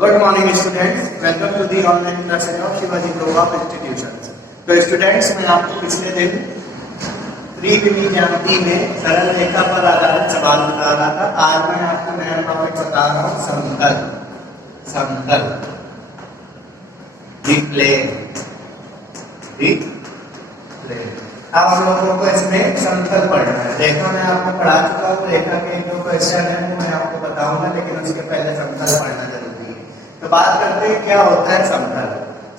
Good morning students, welcome to the online classes of Shivaji Group of Institutions. तो students मैं आपको पिछले दिन त्रिकोणीय ज्यामिति में सरल रेखा पर आधारित सवाल बता रहा था। आज मैं आपको नया टॉपिक बता रहा हूँ समतल। समतल अब हम लोगों को इसमें समतल पढ़ना है। रेखा मैं आपको पढ़ा चुका हूँ, रेखा के जो क्वेश्चन है वो मैं आपको बताऊंगा, लेकिन उसके पहले समतल पढ़ना जरूरी है। तो बात करते हैं क्या होता है समतल।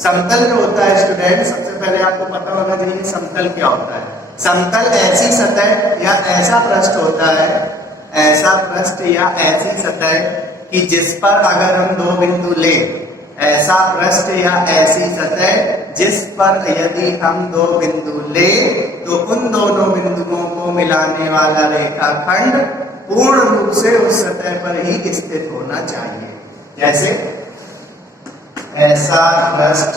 समतल जो होता है स्टूडेंट, सबसे पहले आपको पता होना चाहिए समतल क्या होता है। समतल ऐसी सतह या ऐसा पृष्ठ होता है, ऐसा पृष्ठ या ऐसी सतह कि जिस पर अगर हम दो बिंदु लें, ऐसा पृष्ठ या ऐसी सतह जिस पर यदि हम दो बिंदु लें तो उन दोनों बिंदुओं को मिलाने वाला रेखाखंड पूर्ण रूप से उस सतह पर ही स्थित होना चाहिए। जैसे ऐसा पृष्ठ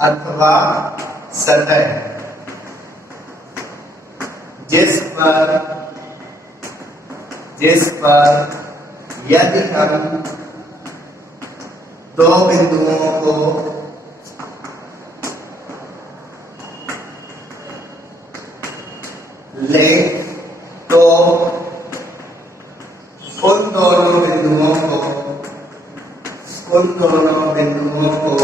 अथवा सतह जिस पर यदि हम दो बिंदुओं को ले तो उन दोनों बिंदुओं को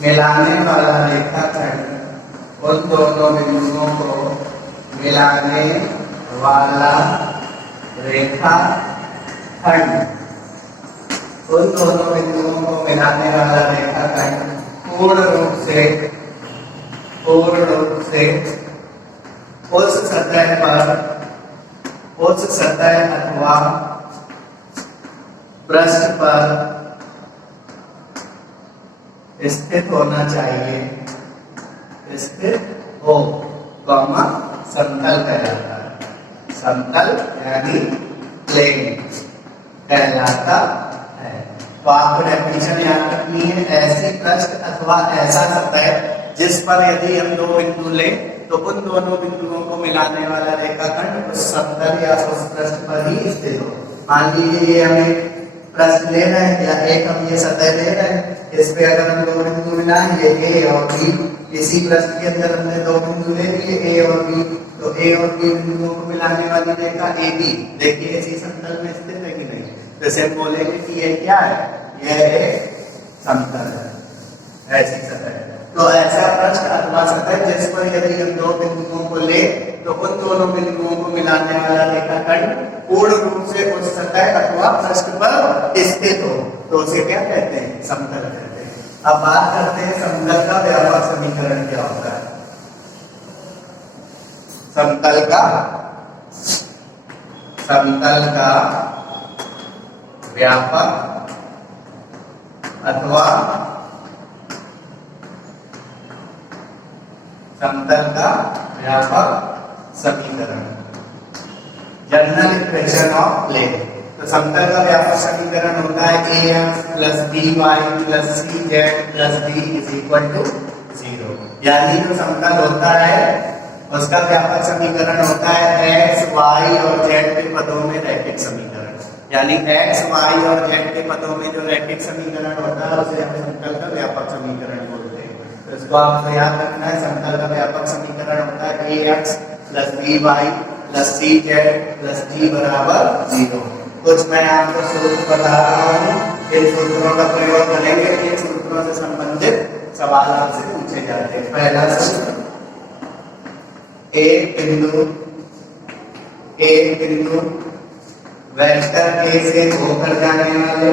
मिलाने वाला रेखाखंड, उन दोनों बिंदुओं को मिलाने वाला रेखाखंड, उन दोनों बिंदुओं को मिलाने वाला रेखाखंड पूर्ण रूप से उस सतह अथवा पृष्ठ पर स्थित होना चाहिए, स्थित हो, समतल कहलाता है। समतल यानी प्लेन कहलाता है। तो आपको डेफिनेशन याद रखनी है, ऐसी पृष्ठ अथवा ऐसा सतह जिस पर यदि हम दो बिंदु लें तो उन दोनों बिंदुओं को मिलाने वाला रेखाखंड उस समतल या उस पृष्ठ पर ही स्थित हो। मान लीजिए ये हमें पृष्ठ ले रहे हैं या एक हम ये सतह ले रहे हैं, इस पे अगर हम दो बिंदु मिलाएंगे ए और बी, इसी पृष्ठ के अंदर हमने दो बिंदु ले लिए ए और बी, तो ए और बी बिंदुओं को मिलाने वाली रेखा ए बी देखिए इसी समतल में स्थित है कि नहीं। जैसे हम बोलेंगे कि ये क्या है, यह एक समतल है, ऐसी सतह है। तो ऐसा पृष्ठ अथवा सतह जिस पर यदि हम दो बिंदुओं को ले तो उन दोनों बिंदुओं को मिलाने वाला रेखाखंड पूर्ण रूप से उस सतह अथवा पृष्ठ पर स्थित हो, तो उसे क्या कहते हैं, समतल कहते हैं। अब बात करते हैं समतल का व्यापक समीकरण क्या होता है। समतल का व्यापक अथवा समतल का व्यापक समीकरण, जनरल इक्वेशन ऑफ प्लेन। तो समतल का व्यापक समीकरण होता है ax plus by plus cz plus d is equal to 0। यानी जो समतल होता है उसका व्यापक समीकरण होता है x, y और z के पदों में रैखिक समीकरण। यानी x, y और z के पदों में जो रैखिक समीकरण होता है उसे हम समतल का व्यापक समीकरण बोलते हैं। तो इसको आपको याद रखना है, समतल का व्यापक समीकरण होता है ax plus by plus cz plus d बराबर 0। कुछ मैं आपको सूत्र बता रहा हूँ, इन सूत्रों का प्रयोग करेंगे, इन सूत्रों से संबंधित सवाल आपसे पूछे जाते हैं। पहला सूत्र, एक बिंदु वेक्टर ए से होकर जाने वाले,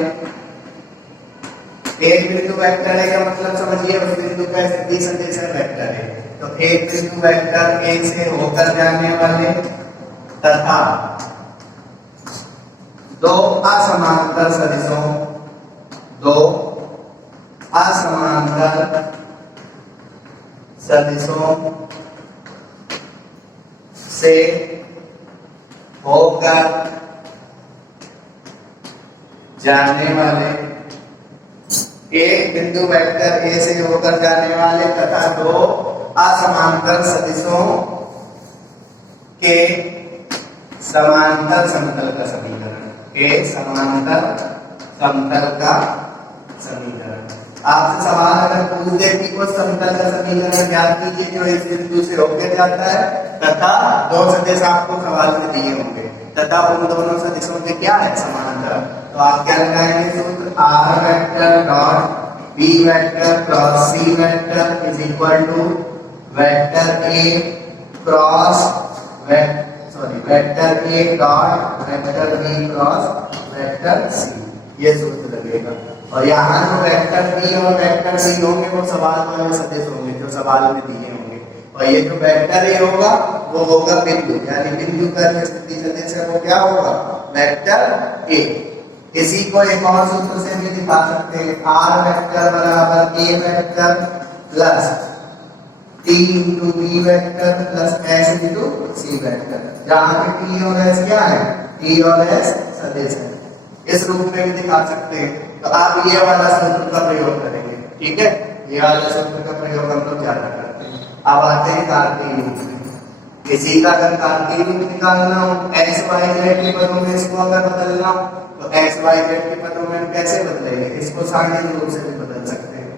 एक बिंदु वेक्टर ए का मतलब समझिए उस बिंदु का स्थिति सदिश है वेक्टर ए। तो एक बिंदु वेक्टर ए से होकर जाने वाले तथा दो असमांतर सदिशों से होकर जाने वाले, एक बिंदु वेक्टर ए से होकर जाने वाले तथा दो असमांतर सदिशों के समांतर समतल का समीकरण, के समांतर समतल का समीकरण। आपसे सवाल अगर पूछ दे कि वो समतल का समीकरण ज्ञात कीजिए जो इस बिंदु से होकर जाता है तथा दो सदिश आपको सवाल में दिए होंगे तथा उन दोनों सदिशों के क्या है समांतर, तो आप क्या लगाएंगे सूत्र, r vector dot b vector cross c vector is equal to vector a cross vector a dot vector b cross vector c, ये सूत्र लगेगा। और यहाँ जो वेक्टर बी और वेक्टर सी होंगे वो सवाल वाले सदिश होंगे जो सवाल में दिए होंगे, और ये जो वेक्टर ए होगा वो होगा बिंदु, यानी बिंदु का जो स्थिति सदिश है वो क्या होगा, वेक्टर ए। इसी को एक और सूत्र से भी दिखा सकते हैं, आर वेक्टर बराबर a vector plus t into b vector plus s into c vector, जहाँ पे टी और एस क्या है, टी और एस सदिश है। इस रूप में भी दिखा सकते हैं। तो आप ये वाला सूत्र का प्रयोग करेंगे, ठीक है, ये वाला सूत्र का प्रयोग हम लोग ज्यादा करते हैं। अब आते हैं कार्तीय रूप में। किसी का अगर कार्तीय रूप निकालना हो, एक्स वाई जेड के पदों में इसको अगर बदलना हो तो एक्स वाई जेड के पदों में हम कैसे बदलेंगे, इसको सामान्य रूप से भी बदल सकते हैं,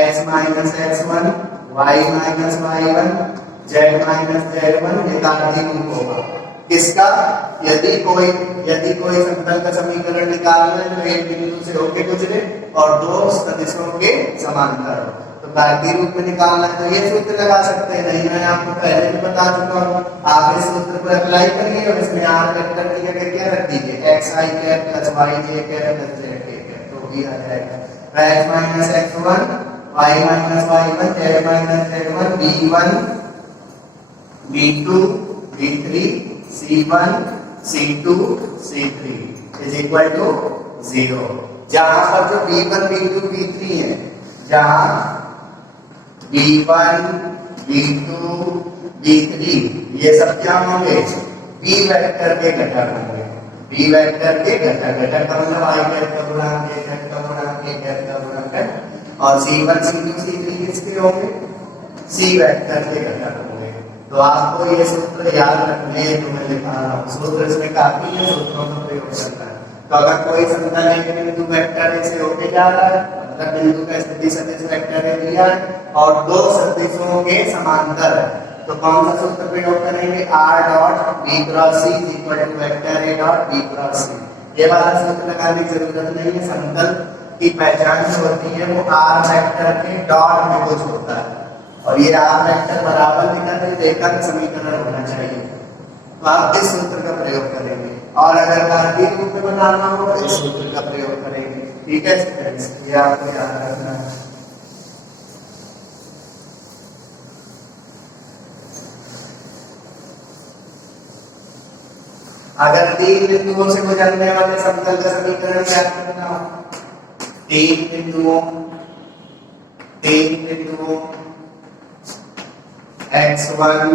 x minus x one y minus y one z minus z one, ये कार्तीय रूप होगा। किसका, यदि कोई समतल का समीकरण निकालना है जो एक बिंदु से होके गुजरे और दो सदिशों के समांतर हो, तो कार्तीय रूप में निकालना है तो ये सूत्र लगा सकते हैं। नहीं, मैं आपको पहले भी बता चुका हूँ, आप इस सूत्र पर अप्लाई करिए और इसमें आर वेक्टर की जगह क्या रख दीजिए, x i cap plus y j cap plus z k cap, तो भी आ जाएगा x minus x one y minus y one z minus z one b one b two b three C1, C2, C3 is equal to 0। जहां पर जो B1, B2, B3 है, जहां B1, B2, B3 ये सब क्या होंगे, B वेक्टर के घटक होंगे। B वेक्टर के घटक, घटक का मतलब I कैप का गुणा K कैप का गुणा K कैप का गुणा है, और C1, C2, C3 किसके होंगे, C वेक्टर के घटक होंगे। तो आपको ये सूत्र याद रखने हैं, तो मैं लिखा रहा हूँ सूत्र इसमें काफी है, सूत्रों का प्रयोग करना है। तो अगर कोई समतल एक बिंदु वेक्टर ए से होके जा रहा है, मतलब बिंदु का स्थिति सदिश वेक्टर ए दिया है और दो सदिशों के समांतर है, तो कौन सा सूत्र प्रयोग करेंगे, r dot b cross c is equal to vector a dot b cross c. ये वाला सूत्र लगाने की जरूरत नहीं है, समतल की पहचान जो होती है वो आर वेक्टर के डॉट में कुछ होता है, और ये आर वेक्टर बराबर निकलने देखा कि समीकरण होना चाहिए, तो आप इस सूत्र का प्रयोग करेंगे। और अगर कार्तीय रूप में बनाना हो तो इस सूत्र का प्रयोग करेंगे, ठीक है स्टूडेंट्स, ये आपको याद रखना है। अगर तीन बिंदुओं से गुजरने वाले समतल का समीकरण ज्ञात करना हो, तीन बिंदुओं x1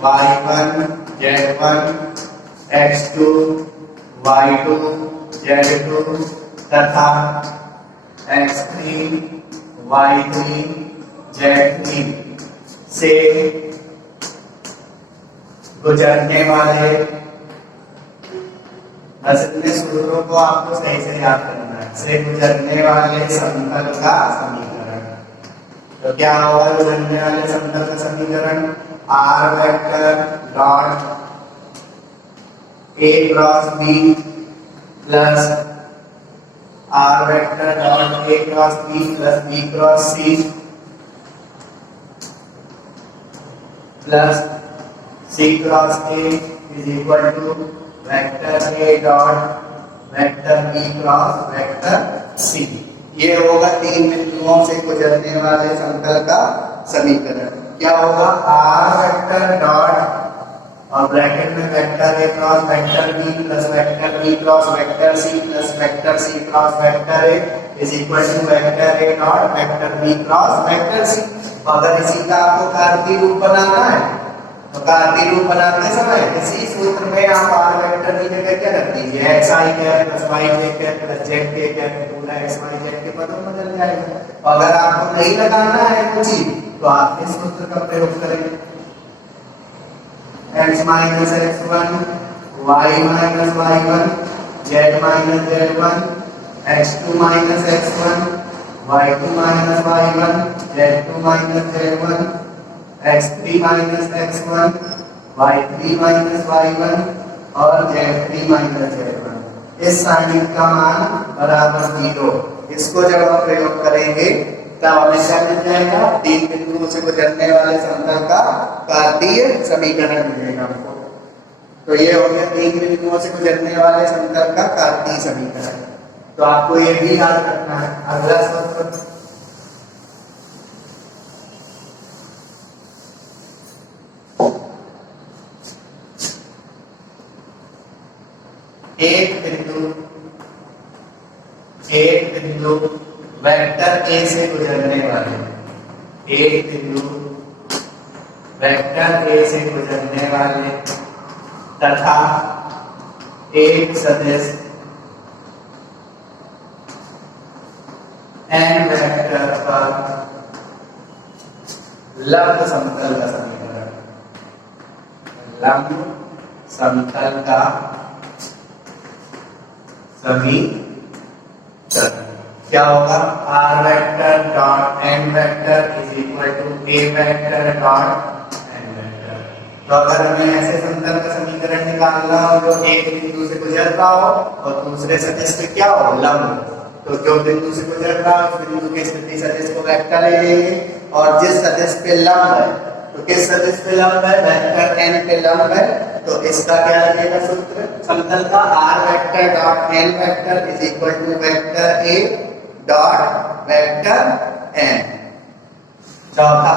y1 z1 x2 y2 z2 तथा x3 y3 z3 से गुजरने वाले, बस इतने सूत्रों को आपको सही से याद करना है, से गुजरने वाले समतल का समीकरण। तो क्या होगा गुजरने वाले समतल का समीकरण, r vector dot a cross b plus r vector dot a cross b plus b cross c plus c cross a is equal to vector a dot vector b cross vector c. ये होगा तीन बिंदुओं से गुजरने वाले समतल का समीकरण। क्या होगा, आर वेक्टर डॉट और ब्रैकेट में vector a cross vector b plus vector b cross vector c plus vector c cross vector a is equal to vector a dot vector b cross vector c. अगर इसी का आपको कार्तीय रूप बनाना है तो कार्तीय रूप बनाते समय इसी सूत्र में आप आर वेक्टर की जगह क्या रख दीजिए, x i cap plus y j cap plus z k cap, पूरा एक्स वाई जेड के पदों में बदल जाएगा। अगर आपको नहीं लगाना है कुछ ही तो आप इस सूत्र का प्रयोग करें, x minus x one y minus y1, z minus z1, x2 minus x1, y2 minus y1, z2 minus z1, x3 minus x1, y3 minus y1 और z3 माइनस z1। इस साइन का मान बराबर 0। इसको जब हम प्रयोग करेंगे तब हमें क्या मिल जाएगा? तीन बिंदुओं से गुजरने वाले समतल का कार्तीय समीकरण मिलेगा हमको। तो ये हो गया तीन बिंदुओं से गुजरने वाले समतल का कार्तीय समीकरण। तो आपको ये भी याद रखना है। अगला सूत्र एक बिंदु वेक्टर ए से गुजरने वाले, एक बिंदु वेक्टर ए से गुजरने वाले तथा एक सदिश एन वेक्टर पर लंब समतल का समीकरण, लंब समतल का समीकरण क्या होगा? r vector dot n vector is equal to a vector dot n vector. तो अगर हमें ऐसे समतल का समीकरण निकालना हो जो एक बिंदु से गुजर रहा हो और दूसरे सदिश पे क्या हो? लंब। तो जो बिंदु से गुजर रहा है उस बिंदु के स्थिति सदिश को वेक्टर ले लेंगे और जिस सदिश पे लंब है, तो किस सदिश पे लंब है? वेक्टर n पे लंब है। तो इसका क्या लगेगा सूत्र? समतल का r vector dot n vector is equal to vector a dot vector n। चौथा,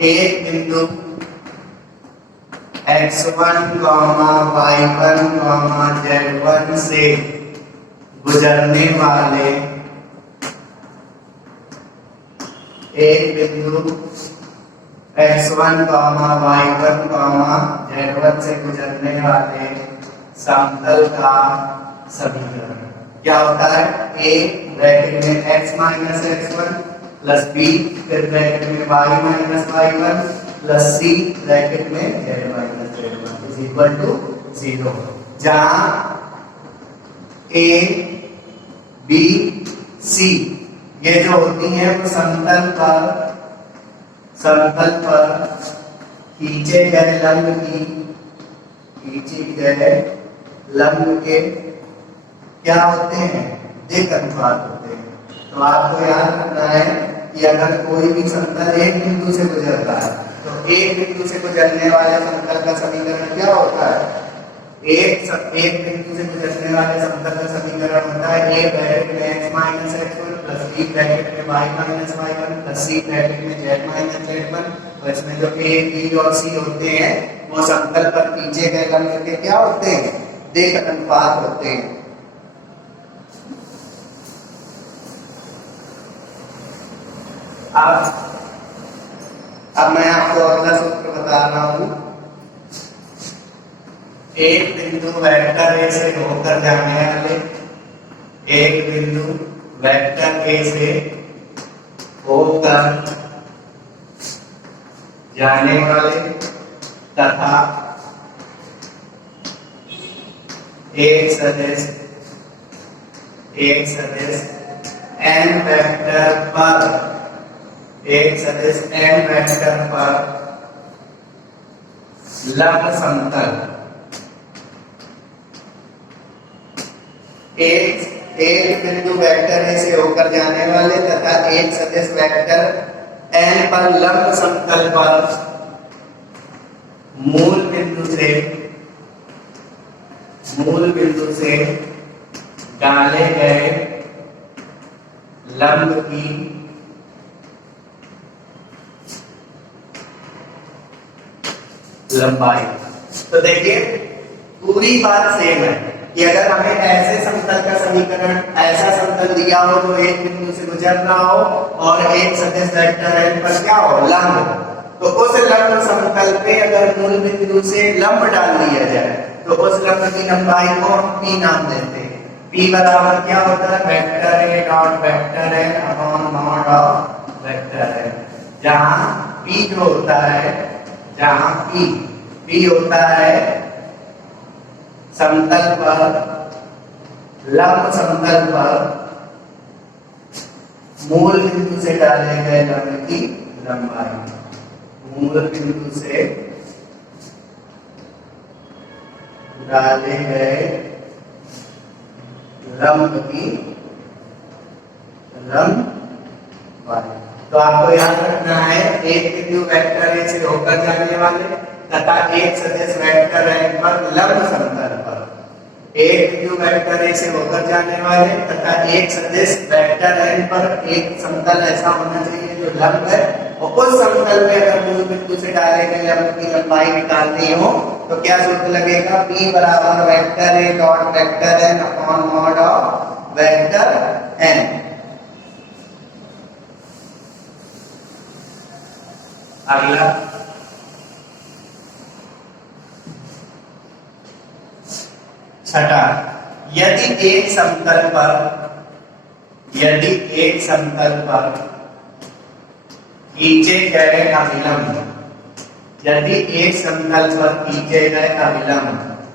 एक बिंदु x1, y1, z1 से गुजरने वाले, एक बिंदु x1, y1, z1 से गुजरने वाले समतल का समीकरण क्या होता है? a ब्रैकेट में x minus x1 plus b फिर ब्रैकेट में y minus y1 plus c bracket में z minus z1 is equal to 0। जहां a b c ये जो होती हैं वो समतल पर खींचे गए लंब के क्या होते हैं? दिक् अनुपात होते हैं। तो आपको याद रखना है कि अगर कोई भी समतल एक बिंदु से गुजरता है तो एक बिंदु से गुजरने वाले समतल का समीकरण क्या होता है? एक बिंदु से गुजरने वाले समतल का समीकरण होता है a ब्रैकेट में x minus x1 plus b bracket में y minus y1 plus c bracket में z माइनस z1। तो इसमें जो a b और c होते हैं वो समतल पर खींचे गए लंब के क्या होते हैं? दिक् अनुपात होते हैं। अब मैं आपको अगला सूत्र बता रहा हूं। एक बिंदु वेक्टर ए से होकर जाने वाले, एक बिंदु वेक्टर ए से होकर जाने वाले तथा एक सदिश n वेक्टर पर, एक सदिश n वेक्टर पर लंब समतल, एक बिंदु वेक्टर ए से होकर जाने वाले तथा एक सदिश वेक्टर n पर लंब समतल पर मूल बिंदु से डाले गए लंब की लंबाई। तो देखिए पूरी बात सेम है कि अगर हमें ऐसे समतल का समीकरण, ऐसा समतल दिया हो जो एक बिंदु से गुजर रहा हो और एक सदिश वेक्टर n पर क्या हो? लंब। तो उस लंब समतल पे अगर मूल बिंदु से लंब डाल दिया जाए तो उस लंब की लंबाई को हम p नाम देते हैं। p बराबर क्या होता है? Vector a dot vector n upon mod of vector n। जहां p जो होता है, जहां p P होता है समतल पर, लंब समतल पर मूल बिंदु से डाले गए लंब की लंबाई, मूल बिंदु से डाले गए लंब की लंबाई। तो आपको याद रखना है एक बिंदु वेक्टर ए से होकर जाने वाले तथा एक सदिश वेक्टर एन पर लंब समतल पर, एक बिंदु वेक्टर ए से होकर जाने वाले तथा एक सदिश वेक्टर एन पर एक समतल ऐसा होना चाहिए जो लंब है, और उस समतल में अगर मूल बिंदु से डाले गए लंब की लंबाई निकालनी हो तो क्या सूत्र लगेगा? P बराबर vector a dot vector n upon mod of vector n. अगला छठा, यदि एक समतल पर खींचे गए अभिलंब, यदि एक समतल पर खींचे गए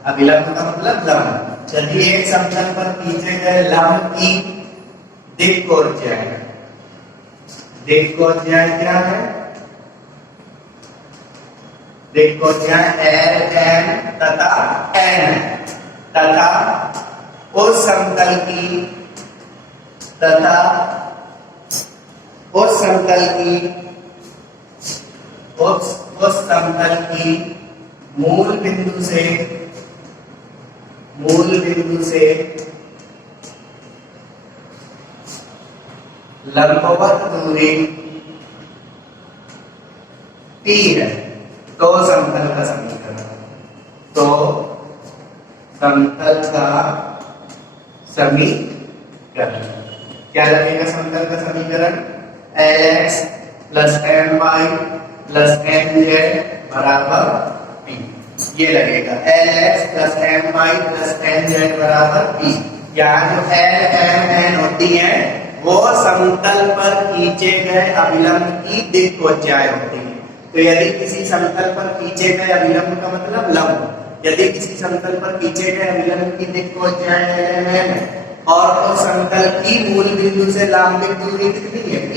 अभिलंब का मतलब लंब, यदि एक समतल पर खींचे गए लंब की दिक् कोज्याएं क्या है? दिक् कोज्याएं L M तथा N तथा उस समतल की मूल बिंदु से लंबवत दूरी T है, तो समतल का समीकरण क्या लगेगा? समतल का समीकरण Lx plus My plus Mz बराबर P, ये लगेगा Lx plus My plus Mz बराबर P। यहाँ जो L M N होती है वो समतल पर खींचे गए अभिलंब की दिक् कोज्याएं होती है। तो यदि किसी समतल पर खींचे गए अभिलंब का मतलब लंब, यदि किसी समतल पर खींचे गए अभिलंब की दिक् कोज्याएं L M N और उस समतल की मूल बिंदु से लंबित दूरी कितनी है? P,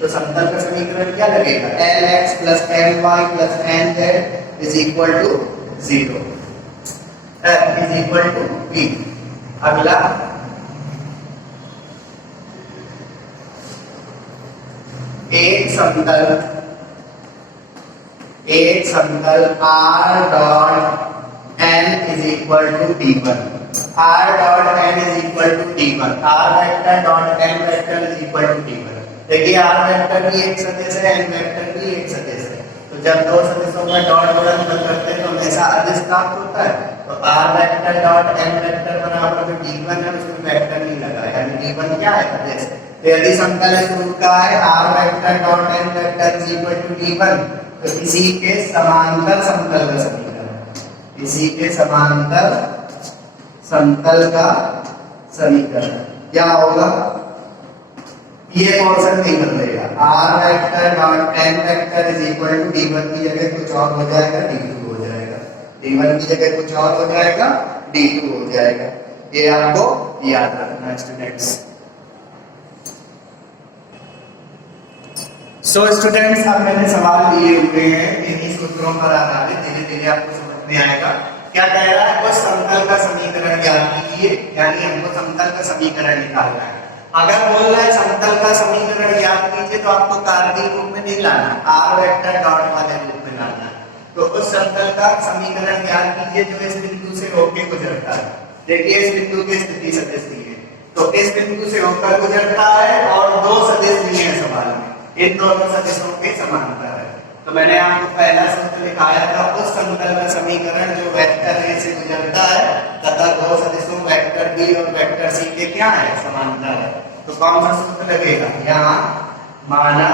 तो समतल का समीकरण क्या लगेगा? Lx plus My plus Nz is equal to 0 is equal to P। अगला एक समतल R dot N is equal to D1, R dot N is equal to D1, R vector dot N vector is equal to D1। देखिए R vector भी एक सदिश है, N vector भी एक सदिश है, तो जब दो सदिशों का डॉट गुणनफल करते हैं तो हमेशा अदिश प्राप्त होता है। तो R vector dot N vector बराबर जो D1 है उसमें वेक्टर नहीं लगा, यानी D1 क्या है? अदिश। तो यदि समतल इस रूप का है R vector dot N vector is equal to D1, तो इसी के समांतर समतल का समीकरण, इसी के समांतर समतल का समीकरण क्या होगा? ये पोर्शन नहीं बदलेगा, R vector dot N vector is equal to D1 की जगह कुछ और हो जाएगा, D2 हो जाएगा, D1 की जगह कुछ और हो जाएगा, D2 हो जाएगा। ये आपको याद रखना स्टूडेंट्स। सो स्टूडेंट्स, अब मैंने सवाल लिए हुए हैं इन्हीं सूत्रों पर आधारित, धीरे धीरे आपको समझ में आएगा। क्या कह रहा है? वो समतल का समीकरण ज्ञात कीजिए, यानी हमको समतल का समीकरण निकालना है। अगर बोल रहा है समतल का समीकरण ज्ञात कीजिए तो आपको कार्तीय रूप में नहीं लाना, R वेक्टर डॉट वाले रूप में लाना है। तो उस समतल का समीकरण ज्ञात कीजिए जो इस बिंदु से होकर गुजरता है। देखिए इस बिंदु की स्थिति सदिश दी है, तो इस बिंदु से होकर गुजरता है और दो सदिश दिए हैं सवाल में, इन दोनों सदिशों के समांतर है। तो मैंने आपको पहला सूत्र लिखाया था, उस समतल का समीकरण जो वेक्टर ए से गुजरता है तथा दो सदिशों वेक्टर बी और वेक्टर सी के क्या है? समांतर है। तो कौन सा सूत्र लगेगा? यहाँ माना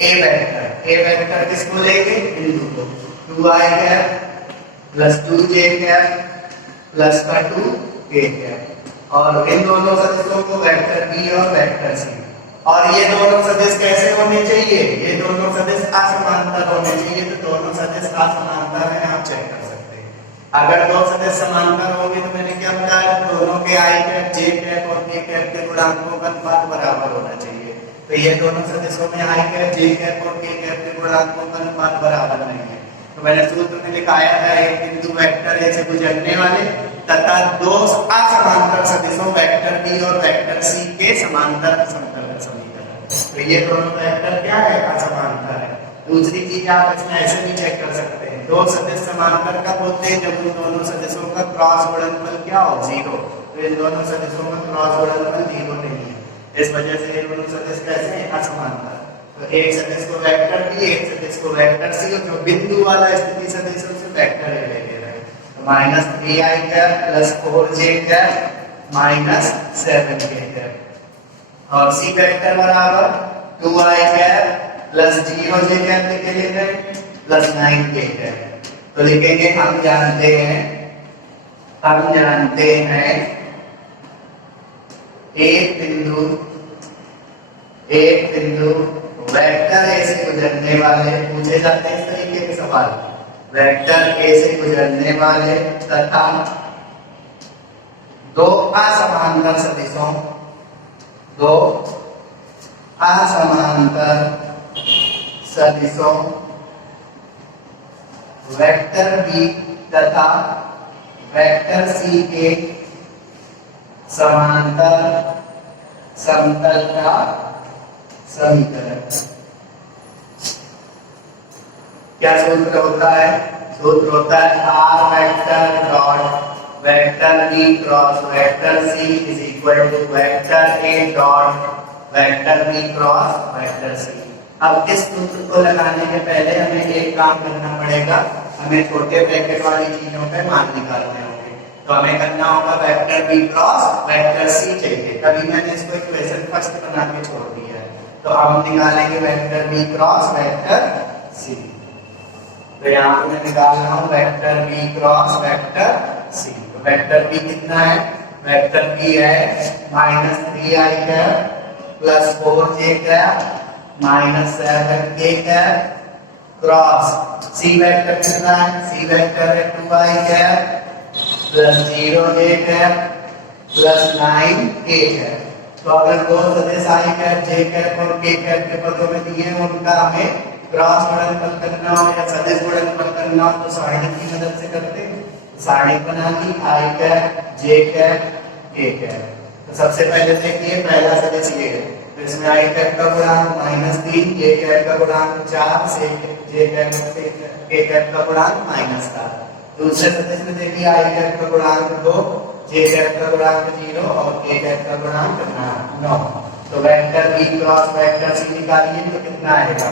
ए वेक्टर किसको लेंगे? बिंदु को, 2i cap plus 2j cap plus का 2k कैप, और इन दोनों सदिशों को वेक्टर बी और वेक्टर सी, और ये दोनों सदिश कैसे होने चाहिए, ये दोनों सदिश असमांतर होने चाहिए। तो दोनों सदिश असमांतर है, आप चेक कर सकते हैं। अगर दो सदिश समांतर होंगे तो मैंने क्या बताया, दोनों के आई कैप जे कैप और के कैप के गुणांकों का अनुपात बराबर होना चाहिए। तो ये दोनों सदिशों में आई कैप जे कैप और के कैप के गुणांकों का अनुपात बराबर नहीं है। तो मैंने सूत्र में लिखाया था एक बिंदु वेक्टर ए से गुजरने वाले तथा दो असमांतर सदिशों वेक्टर बी और वेक्टर सी के समांतर समतल समीकरण। तो ये दोनों वेक्टर क्या है, असमांतर है। दूसरी चीज आप इसमें ऐसे भी चेक कर सकते हैं, दो सदिश समांतर कब होते हैं, जब उन दोनों सदिशों का क्रॉस गुणनफल क्या हो, 0। तो इन दोनों सदिशों का क्रॉस गुणनफल 0 नहीं है, इस वजह से ये दोनों सदिश कैसे हैं, असमांतर। तो एक सदिश को वेक्टर बी, एक सदिश को वेक्टर सी, और जो बिंदु वाला स्थिति सदिश है उसे वेक्टर ए ले रहे हैं। तो -3i cap plus 4j cap minus 7k cap, और सी वेक्टर बराबर 2i cap plus 0j cap लिखे ले रहे प्लस 9k कैप। तो लिखेंगे हम जानते हैं एक बिंदु वेक्टर ए से गुजरने वाले, पूछे जाते हैं इस तरीके के सवाल, वेक्टर ए से गुजरने वाले तथा दो असमांतर सदिशों वेक्टर बी तथा वेक्टर सी के समांतर समतल का समीकरण। क्या सूत्र होता है, सूत्र होता है r vector dot vector b cross vector c is equal to vector a dot vector b cross vector c. अब इस सूत्र को लगाने के पहले हमें एक काम करना पड़ेगा, हमें छोटे ब्रैकेट वाली चीजों पे मान निकालने होंगे। तो हमें करना होगा vector b cross vector c चाहिए, तभी मैंने इसको इक्वेशन फर्स्ट बना के छोड़ दिया है। तो हम निकालेंगे vector b cross vector c. तो यहाँ पे मैं निकाल रहा हूँ vector b cross vector c. तो वेक्टर बी कितना है, वेक्टर बी है -3i cap plus 4j cap minus 7k cap cross c vector कितना है, सी वेक्टर है 2i cap plus 0j cap plus 9k cap. तो अगर दो सदिश आई कैप जे कैप और के कैप के पदों में दिए हैं, उनका हमें क्रॉस गुणनफल करना हो या सदिश गुणनफल करना हो तो सारणिक की मदद से करते हैं। सारणिक बना ली आई कैप जे कैप के कैप। तो सबसे पहले देखिए पहला सदिश ये है, तो इसमें आई कैप का गुणांक -3, जे कैप का गुणांक 4, से जे कैप से के कैप का गुणांक -7। दूसरे सदिश में देखिए आई कैप का गुणांक 2, जे कैप का गुणांक 0 और के कैप का गुणांक 9। तो vector b cross vector c निकालिए तो कितना आएगा,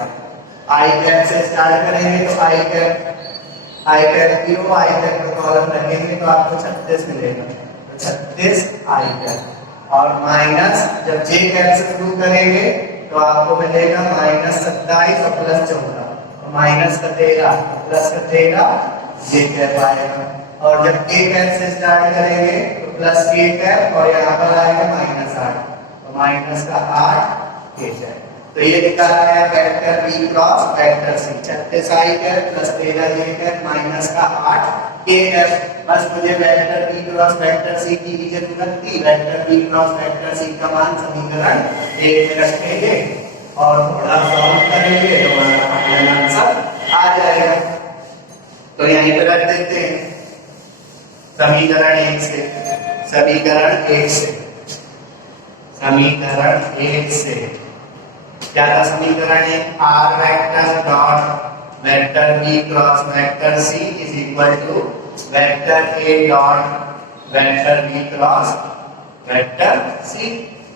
आई कैप से स्टार्ट करेंगे तो आई कैप 0, आई कैप का कॉलम रखेंगे तो आपको 36 मिलेगा, तो 36 आई कैप, और माइनस जब जे कैप से शुरू करेंगे तो आपको मिलेगा -27 और प्लस 14, तो -13 प्लस 13 जे कैप आएगा। और जब के कैप से स्टार्ट करेंगे तो प्लस के कैप और यहाँ पर आएगा -8, तो -8 के कैप। तो ये निकाला है vector b cross vector c, 36 i cap plus 13 j cap -8 k cap. बस मुझे vector b cross vector c की भी जरूरत थी। Vector b cross vector c का मान समीकरण 1 में रखेंगे और थोड़ा सॉल्व करेंगे तो हमारा फाइनल आंसर आ जाएगा। तो यहीं पे रख देते हैं समीकरण 1 से, क्या था समीकरण 1, r vector dot vector b cross vector c is equal to vector a dot vector b cross vector c.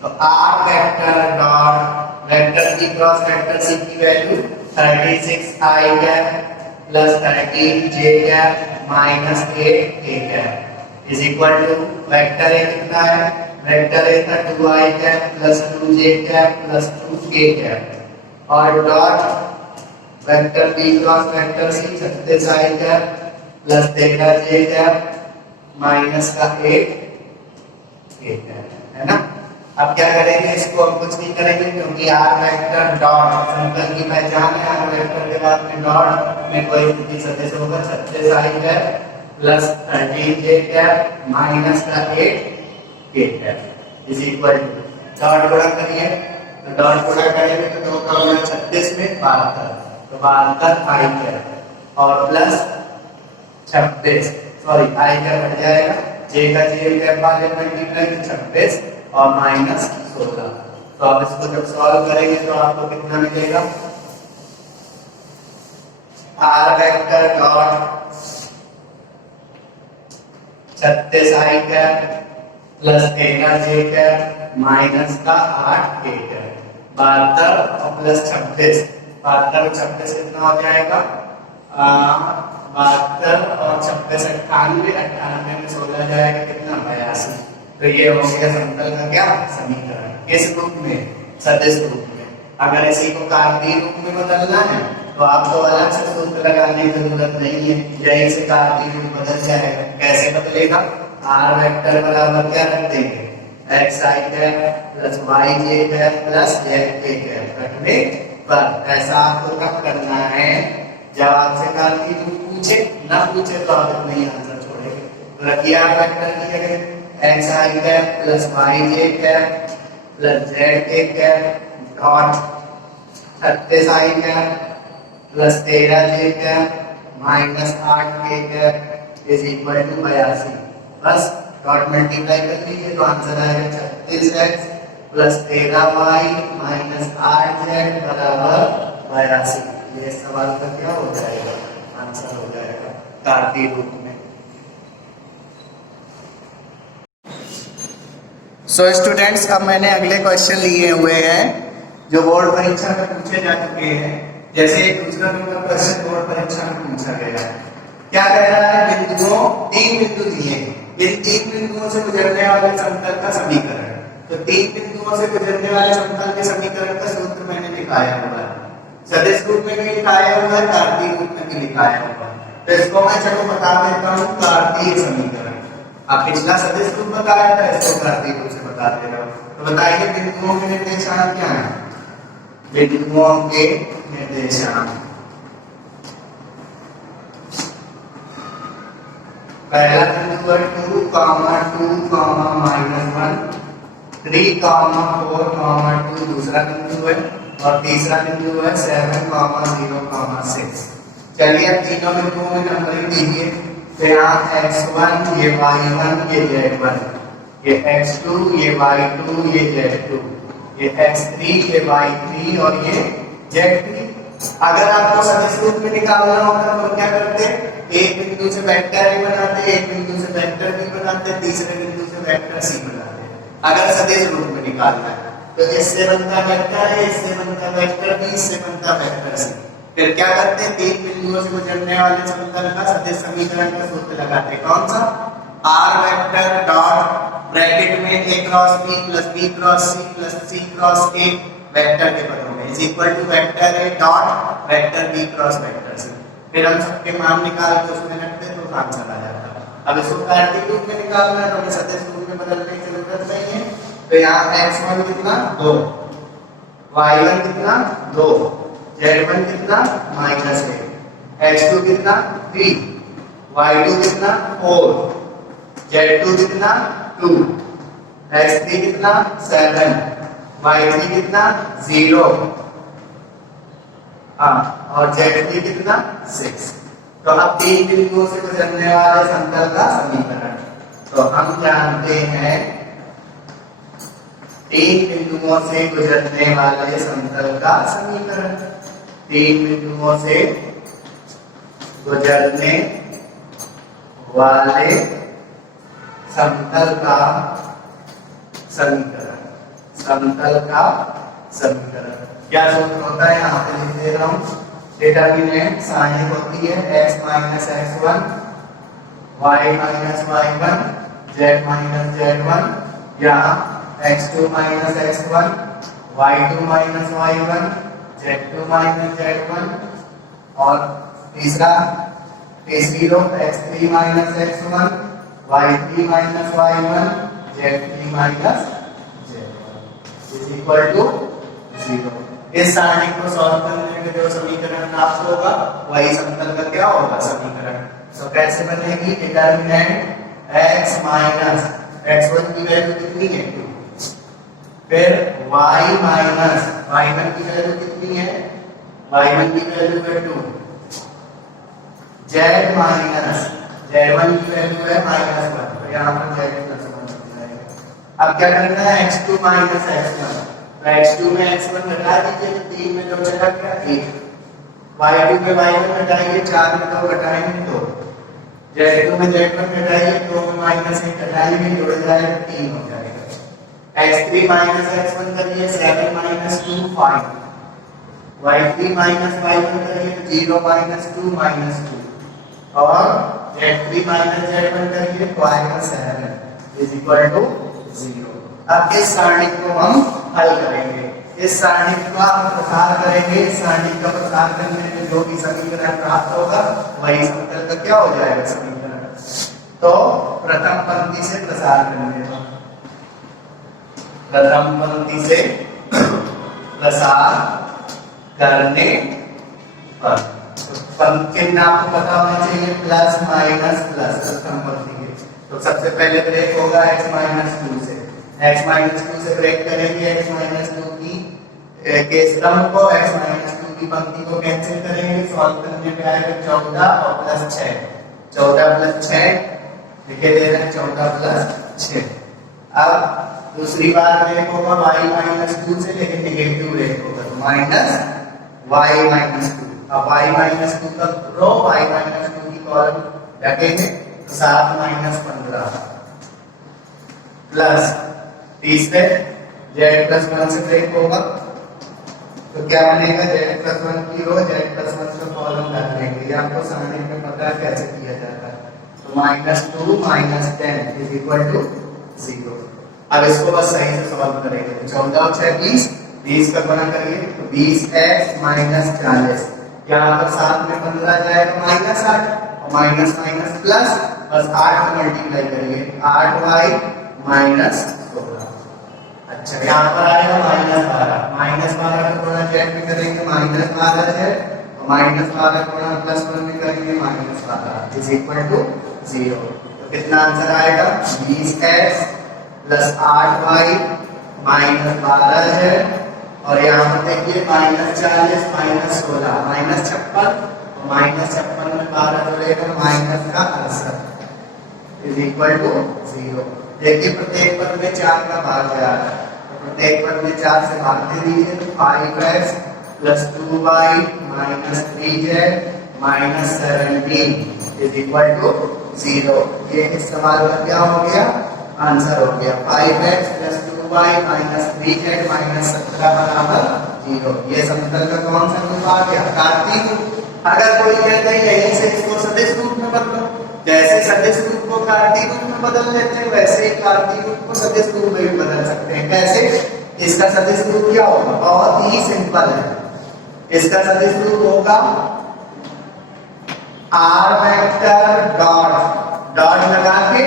तो r vector dot vector b cross vector c की value 36 i cap plus 13 j cap minus 8 k cap is equal to vector a कितना है, vector a था 2i cap plus 2j cap plus 2k cap, और dot vector b cross vector सी 36i cap plus 13j cap minus का 8 k cap, है ना। अब क्या करेंगे, इसको हम कुछ नहीं करेंगे क्योंकि आर वेक्टर डॉट समतल की पहचान है, आर वेक्टर के बाद में डॉट में कोई स्थिति सदिश होगा 36 i cap plus 13 j cap minus का 8 k cap is equal to dot गुणा करिए, तो डॉट गुणा करेंगे तो 2 का गुणा 36 में 72, तो 72 आई कैप और प्लस 26 सॉरी आई कैप हट जाएगा, जे का जे कैप वाले मल्टीप्लाई तो 26 और माइनस 16। तो आप इसको जब सॉल्व करेंगे तो आपको कितना मिलेगा, r vector dot 36 i cap plus 13 j cap minus का 8 के कैप 72 और प्लस 26, 72 और 26 कितना हो जाएगा, 72 और 26 98, 98 में 16 जाएगा कितना 82। तो ये हो गया समतल का क्या समीकरण, किस रूप में, सदिश रूप में। अगर इसी को कार्तीय रूप में बदलना है तो आपको अलग से सूत्र लगाने की जरूरत नहीं है, यही से कार्तीय रूप बदल जाएगा। कैसे बदलेगा, आर वेक्टर बराबर क्या रख देंगे, x i cap plus y j cap plus z k cap रखने पर। ऐसा आपको कब करना है, जब आपसे कार्तीय रूप पूछे, ना पूछे तो आप इतना ही आंसर छोड़ेंगे। तो रखिए आर वेक्टर की जगह x i cap plus y j cap plus z k cap dot 36 i cap plus 13 j cap minus 8 k cap is equal to 82। बस डॉट मल्टीप्लाई कर लीजिए तो आंसर आएगा 36x plus 13y minus 8z बराबर 82। ये सवाल का क्या हो जाएगा, आंसर हो जाएगा कार्तीय रूप में। सो स्टूडेंट्स, अब मैंने अगले क्वेश्चन लिए हुए हैं जो बोर्ड परीक्षा में पूछे जा चुके हैं। जैसे एक दूसरा नंबर क्वेश्चन बोर्ड परीक्षा में पूछा गया है, क्या कह रहा है, बिंदुओं 3 बिंदु दिए, इन 3 बिंदुओं से गुजरने वाले समतल का समीकरण। तो 3 बिंदुओं से गुजरने वाले समतल के समीकरण का सूत्र मैंने लिखाया हुआ है, सदिश रूप में भी लिखाया हुआ है, कार्तीय रूप में भी लिखाया हुआ है। तो इसको मैं चलो बता देता हूँ, कार्तीय समीकरण। अब पिछला सदिश रूप बताया था, इसको कार्तीय रूप से बता दे रहा हूँ। तो बताइए बिंदुओं के निर्देशांक क्या है, बिंदुओं के निर्देशांक। पहला बिंदु है 2, 2, -1, 3, 4, 2 दूसरा बिंदु है, और तीसरा बिंदु है 7, 0, 6। चलिए अब तीनों बिंदुओं में नंबरिंग दीजिए। तो यहाँ x1 ये y1 ये z1, ये x2 ये y2 ये z2, ये x3 ये y3 और ये z3। अगर आपको सदिश रूप में निकालना होता तो क्या करते, एक बिंदु से वेक्टर ए बनाते, एक बिंदु से वेक्टर बी बनाते, तीसरे बिंदु से वेक्टर सी बनाते। अगर सदिश रूप में निकालना है तो इससे बनता वेक्टर है, इससे बनता वेक्टर बी, इससे बनता वेक्टर सी। फिर क्या करते हैं, 3 बिंदुओं से गुजरने वाले समतल का सदिश समीकरण का सूत्र लगाते। कौन सा, आर वेक्टर डॉट ब्रैकेट में a cross b plus b cross c plus c cross a vector के पदों में is equal to vector a dot vector b cross vector c। फिर हम सबके मान निकाल के उसमें रखते तो आंसर आ जाता। अब इसको कार्तीय रूप में निकालना है तो हमें सदिश रूप में बदलने की जरूरत नहीं है। तो यहाँ x1 कितना 2, y1 कितना 2, z1 कितना -1, x2 कितना 3, y2 कितना 4, z2 कितना 2, x3 कितना 7, y3 कितना 0 और z3 कितना 6। तो अब 3 बिंदुओं से गुजरने वाले समतल का समीकरण। तो हम जानते हैं 3 बिंदुओं से गुजरने वाले समतल का समीकरण, 3 बिंदुओं से गुजरने वाले समतल का समीकरण, समतल का समीकरण क्या सूत्र होता है, यहाँ पे लिख दे रहा हूँ। डिटरमिनेंट सहायक होती है x minus x1, y minus y1, z minus z1, या x2 minus x1, y2 minus y1, z2 minus z1, और तीसरी row x3 minus x1, y3 minus y1, z3 minus z1। Is equal to 0। इस सारणी को solve करने में जो समीकरण प्राप्त होगा वही समतल का क्या होगा समीकरण। तो कैसे बनेगी, डिटरमिनेंट x माइनस x1 की वैल्यू कितनी है 2, फिर y माइनस y1 की वैल्यू कितनी है, y1 की वैल्यू है 2, z माइनस z1 की वैल्यू है -1, तो यहाँ पर z प्लस 1 हो जाएगा। अब क्या करना है, x2 माइनस x1, तो x2 में x1 घटा दीजिए तो 3 में जो बचा क्या 1, y2 में y1 घटाइए 4 में 2 घटाएंगे 2, z2 में z1 घटाइए 2 में -1 घटाएंगे जुड़ जाएगा 3 हो जाएगा। x3 माइनस x1 करिए 7 माइनस 2 5, y3 माइनस y1 करिए 0 माइनस 2 माइनस 2, और z3 माइनस z1 करिए तो आएगा 7 इज इक्वल टू 0। अब इस सारणी को हम हल करेंगे, इस सारणी का प्रसार करेंगे, इस सारणी का प्रसार करने में जो भी समीकरण प्राप्त होगा वही समतल का क्या हो जाएगा समीकरण। तो प्रथम पंक्ति से प्रसार करने पर, प्रथम पंक्ति से प्रसार करने पर चिन्ह आपको पता होना चाहिए प्लस माइनस प्लस प्रथम पंक्ति के, तो सबसे पहले ब्रेक होगा x माइनस 2 से, x माइनस 2 से ब्रेक करेंगे, x माइनस 2 की के स्तंभ को x माइनस 2 की पंक्ति को कैंसिल करेंगे, सॉल्व करने पे आएगा 14 और प्लस 6, 14 प्लस 6 लिखे दे रहे हैं 14 प्लस 6। अब दूसरी बार ब्रेक होगा y माइनस 2 से, लेकिन नेगेटिव ब्रेक होगा तो माइनस y माइनस 2, अब y माइनस 2 का रो y माइनस 2 की कॉलम रखेंगे तो 7 माइनस 15 प्लस तीसरे z प्लस 1 से ब्रेक होगा तो क्या बनेगा, z प्लस 1 की रो z प्लस 1 का कॉलम रख लेंगे, ये आपको समझने में पता है कैसे किया जाता है। तो -2 - 10 इज इक्वल टू 0। अब इसको बस सही से सॉल्व करेंगे, तो 14 और 6 20, 20 का गुणा करिए तो 20x - 40, यहाँ पर 7 में 15 जाएगा -8 और माइनस माइनस प्लस, बस 8 मल्टीप्लाई करिए 8y माइनस 16। अच्छा यहाँ पर आएगा -12 का गुणा z में करेंगे -12z और -12 गुणा +1 में करेंगे -12 इज इक्वल टू 0। तो कितना आंसर आएगा 20x plus 8y minus 12z, और यहाँ पर देखिए -40 माइनस 16 -56 और -56 में 12 जुड़ेगा -68 इज इक्वल टू 0। देखिए प्रत्येक पद में 4 का भाग जा रहा है, तो प्रत्येक पद में 4 से भाग दे दीजिए तो 5x plus 2y minus 3z minus 17 is equal to 0। ये इस सवाल का क्या हो गया आंसर हो गया 5x plus 2y minus 3z minus 17 बराबर 0। ये समतल का कौन सा रूप आ गया, कार्तीय रूप। अगर कोई कहता है यहीं से इसको सदिश रूप में बदलो, जैसे सदिश रूप को कार्तीय रूप में बदल लेते हैं वैसे ही कार्तीय रूप को सदिश रूप में भी बदल सकते हैं। कैसे, इसका सदिश रूप क्या होगा, बहुत ही सिंपल है। इसका सदिश रूप होगा r वेक्टर डॉट डॉट लगा के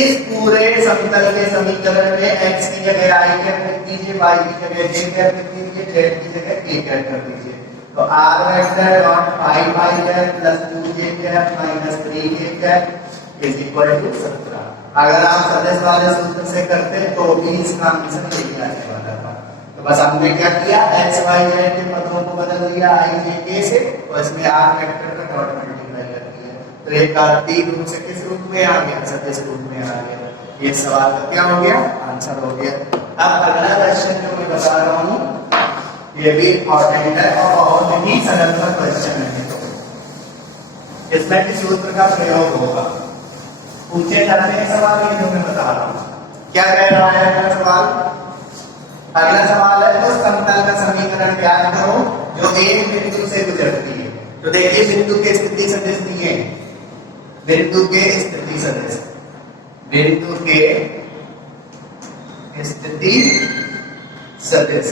इस पूरे समतल के समीकरण में x की जगह i कैप लिख दीजिए, y की जगह j कैप लिख दीजिए, z की जगह k कैप कर दीजिए। तो r vector dot 5y cap plus 2j cap minus 3k cap is equal to 17। अगर आप सदिश वाले सूत्र से करते तो भी इसका आंसर यही आने वाला था। तो बस हमने क्या किया, x y z के पदों को बदल दिया i j k से, और इसमें r वेक्टर का डॉट मल्टीप्लाई कर दिया, तो ये कार्तीय रूप से किस रूप में आ गया, सदिश रूप में आ गया। ये सवाल का क्या हो गया आंसर हो गया। अब अगला क्वेश्चन जो मैं बता रहा हूँ ये भी इंपॉर्टेंट है और बहुत ही सरल सा क्वेश्चन है। तो इसमें किस सूत्र का प्रयोग होगा, पूछे जाते हैं सवाल ये जो मैं बता रहा हूँ। क्या कह रहा है अगला सवाल, अगला सवाल है उस समतल का समीकरण ज्ञात करो जो एक बिंदु से गुजरती है। तो देखिए बिंदु के स्थिति सदिश दिए, बिंदु के स्थिति सदिश, बिंदु के स्थिति सदिश,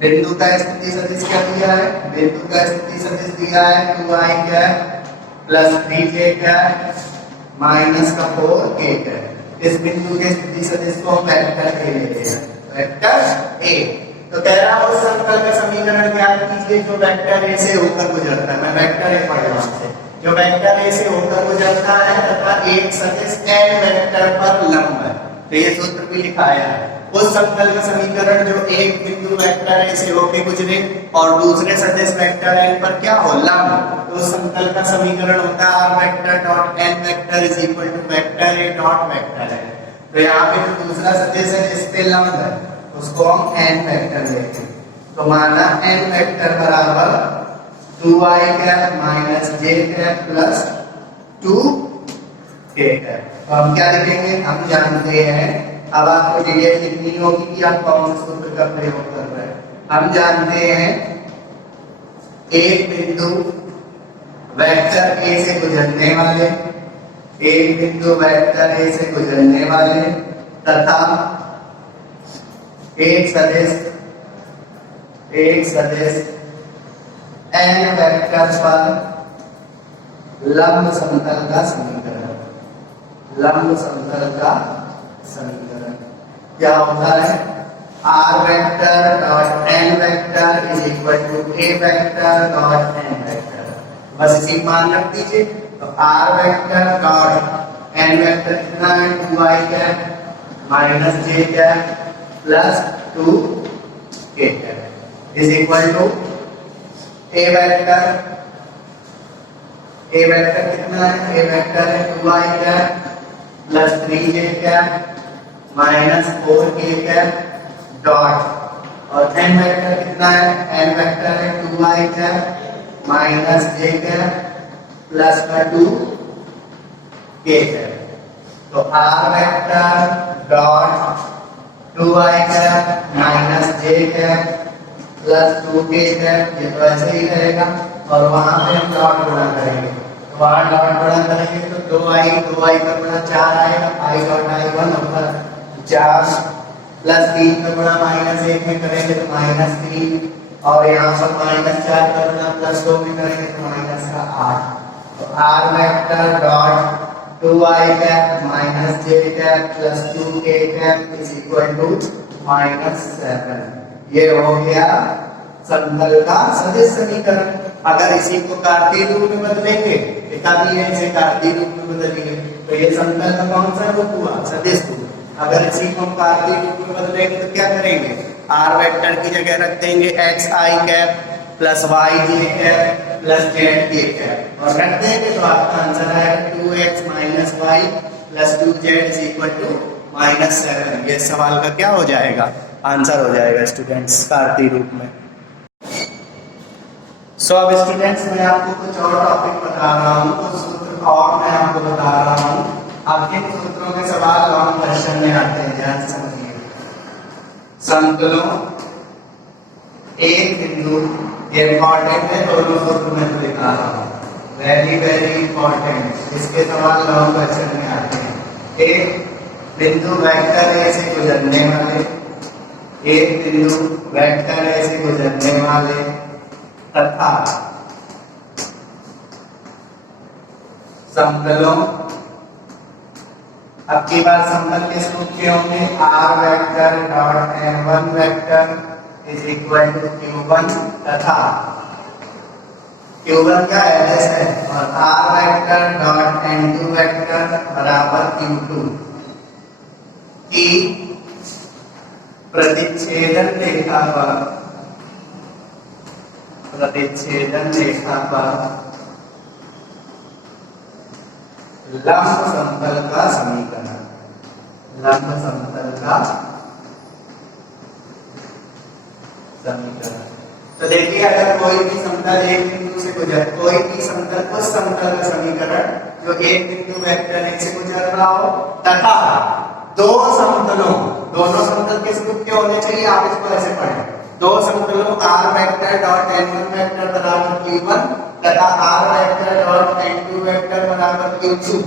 बिंदु का स्थिति सदिश क्या दिया है, बिंदु का स्थिति सदिश दिया है 2i cap plus 3j cap minus का 4k कैप। इस बिंदु के स्थिति सदिश को हम वेक्टर के लेते हैं, तो वेक्टर ए। तो कह रहा उस समतल का समीकरण ज्ञात कीजिए जो वेक्टर ए से होकर गुजरता है। मैं वेक्टर ए पढ़ रहा हूं, जो वेक्टर ए से होकर गुजरता है तथा एक सदिश n वेक्टर पर लंब है। तो ये सूत्र भी लिखा है। उस समतल का समीकरण जो एक बिंदु वेक्टर ए से होकर गुजरे और दूसरे सदिश वेक्टर n पर क्या हो, लंब। तो उस समतल का समीकरण होता है r vector dot n vector is equal to vector a dot vector है। तो यहाँ पे जो दूसरा सदिश है जिस पे लंब है उसको हम n वेक्टर लेते हैं। तो माना n वेक्टर बराबर 2i cap minus j cap plus 2k cap. तो हम क्या लिखेंगे, हम जानते हैं, अब आपको डिटेल लिखनी होगी कि आप कौन से सूत्र का प्रयोग कर रहे हैं। हम जानते हैं एक बिंदु वेक्टर ए से गुजरने वाले, एक बिंदु वेक्टर ए से गुजरने वाले तथा एक सदिश n वेक्टर पर लंब समतल का समीकरण, लंब समतल का समीकरण क्या होता है, r vector dot n vector is equal to a vector dot n vector. बस इसी मान रख दीजिए। तो r vector dot n vector कितना है, 2i cap minus j cap plus 2k cap is equal to a vector कितना है, a वेक्टर है 2i cap plus 3j cap minus 4k cap dot, और n वेक्टर कितना है, n vector है 2i cap minus j cap plus का 2k cap. तो r vector dot 2i cap minus j cap plus 2k cap, ये तो ऐसे ही रहेगा। और वहां पे हम डॉट गुणा करेंगे, तो वहां डॉट गुणा करेंगे तो 2i का गुणा 4 आएगा, i डॉट i 1 होगा 4 प्लस 3 का गुणा माइनस 1 में करेंगे तो माइनस 3, और यहाँ पर माइनस 4 का गुणा प्लस 2 में करेंगे तो माइनस का 8। तो r vector dot 2i cap minus j cap plus 2k cap is equal to -7। ये हो गया समतल का सदिश समीकरण। अगर इसी को कार्तीय रूप में बदलेंगे, भी है इसे कार्तीय रूप में बदलेंगे तो ये समतल का कौन सा रूप हुआ, सदिश रूप। अगर इसी को हम कार्तीय रूप में बदलेंगे तो क्या करेंगे, r वेक्टर की जगह रख देंगे xi cap plus yj cap plus zk cap और रख देंगे तो आपका आंसर आएगा 2x minus y plus 2z is equal to -7। ये सवाल का क्या हो जाएगा, आंसर हो जाएगा स्टूडेंट्स कार्तीय रूप में। सो अब स्टूडेंट्स मैं आपको कुछ और टॉपिक बता रहा हूँ, कुछ सूत्र और मैं आपको बता रहा हूँ। अब किन सूत्रों के सवाल लॉन्ग क्वेश्चन में आते हैं, ध्यान से समझिए। समतलों एक बिंदु, ये इंपॉर्टेंट है, दोनों सूत्र में तो दिखा रहा हूँ, वेरी वेरी इंपॉर्टेंट, इसके सवाल लॉन्ग क्वेश्चन में आते हैं। एक बिंदु वेक्टर ए से गुजरने वाले, एक बिंदु वेक्टर ए से गुजरने वाले तथा समतलों, अब की बार समतल किस रूप के होंगे, r vector dot n1 vector is equal to q1 तथा q1 का एड्रेस है और r vector dot n2 vector बराबर q2 की प्रतिच्छेदन रेखा पर, प्रतिच्छेदन रेखा पर लंब समतल का समीकरण, लंब समतल का समीकरण। तो देखिए अगर कोई भी समतल एक बिंदु से गुजर, कोई भी समतल उस समतल का समीकरण जो एक बिंदु वेक्टर ए से गुजर रहा हो तथा दो समतलों, दोनों समतल किस रूप के होने चाहिए, आप इसको ऐसे पढ़ें, दो समतलों r vector dot n1 vector बराबर q1 तथा r vector dot n2 vector बराबर q2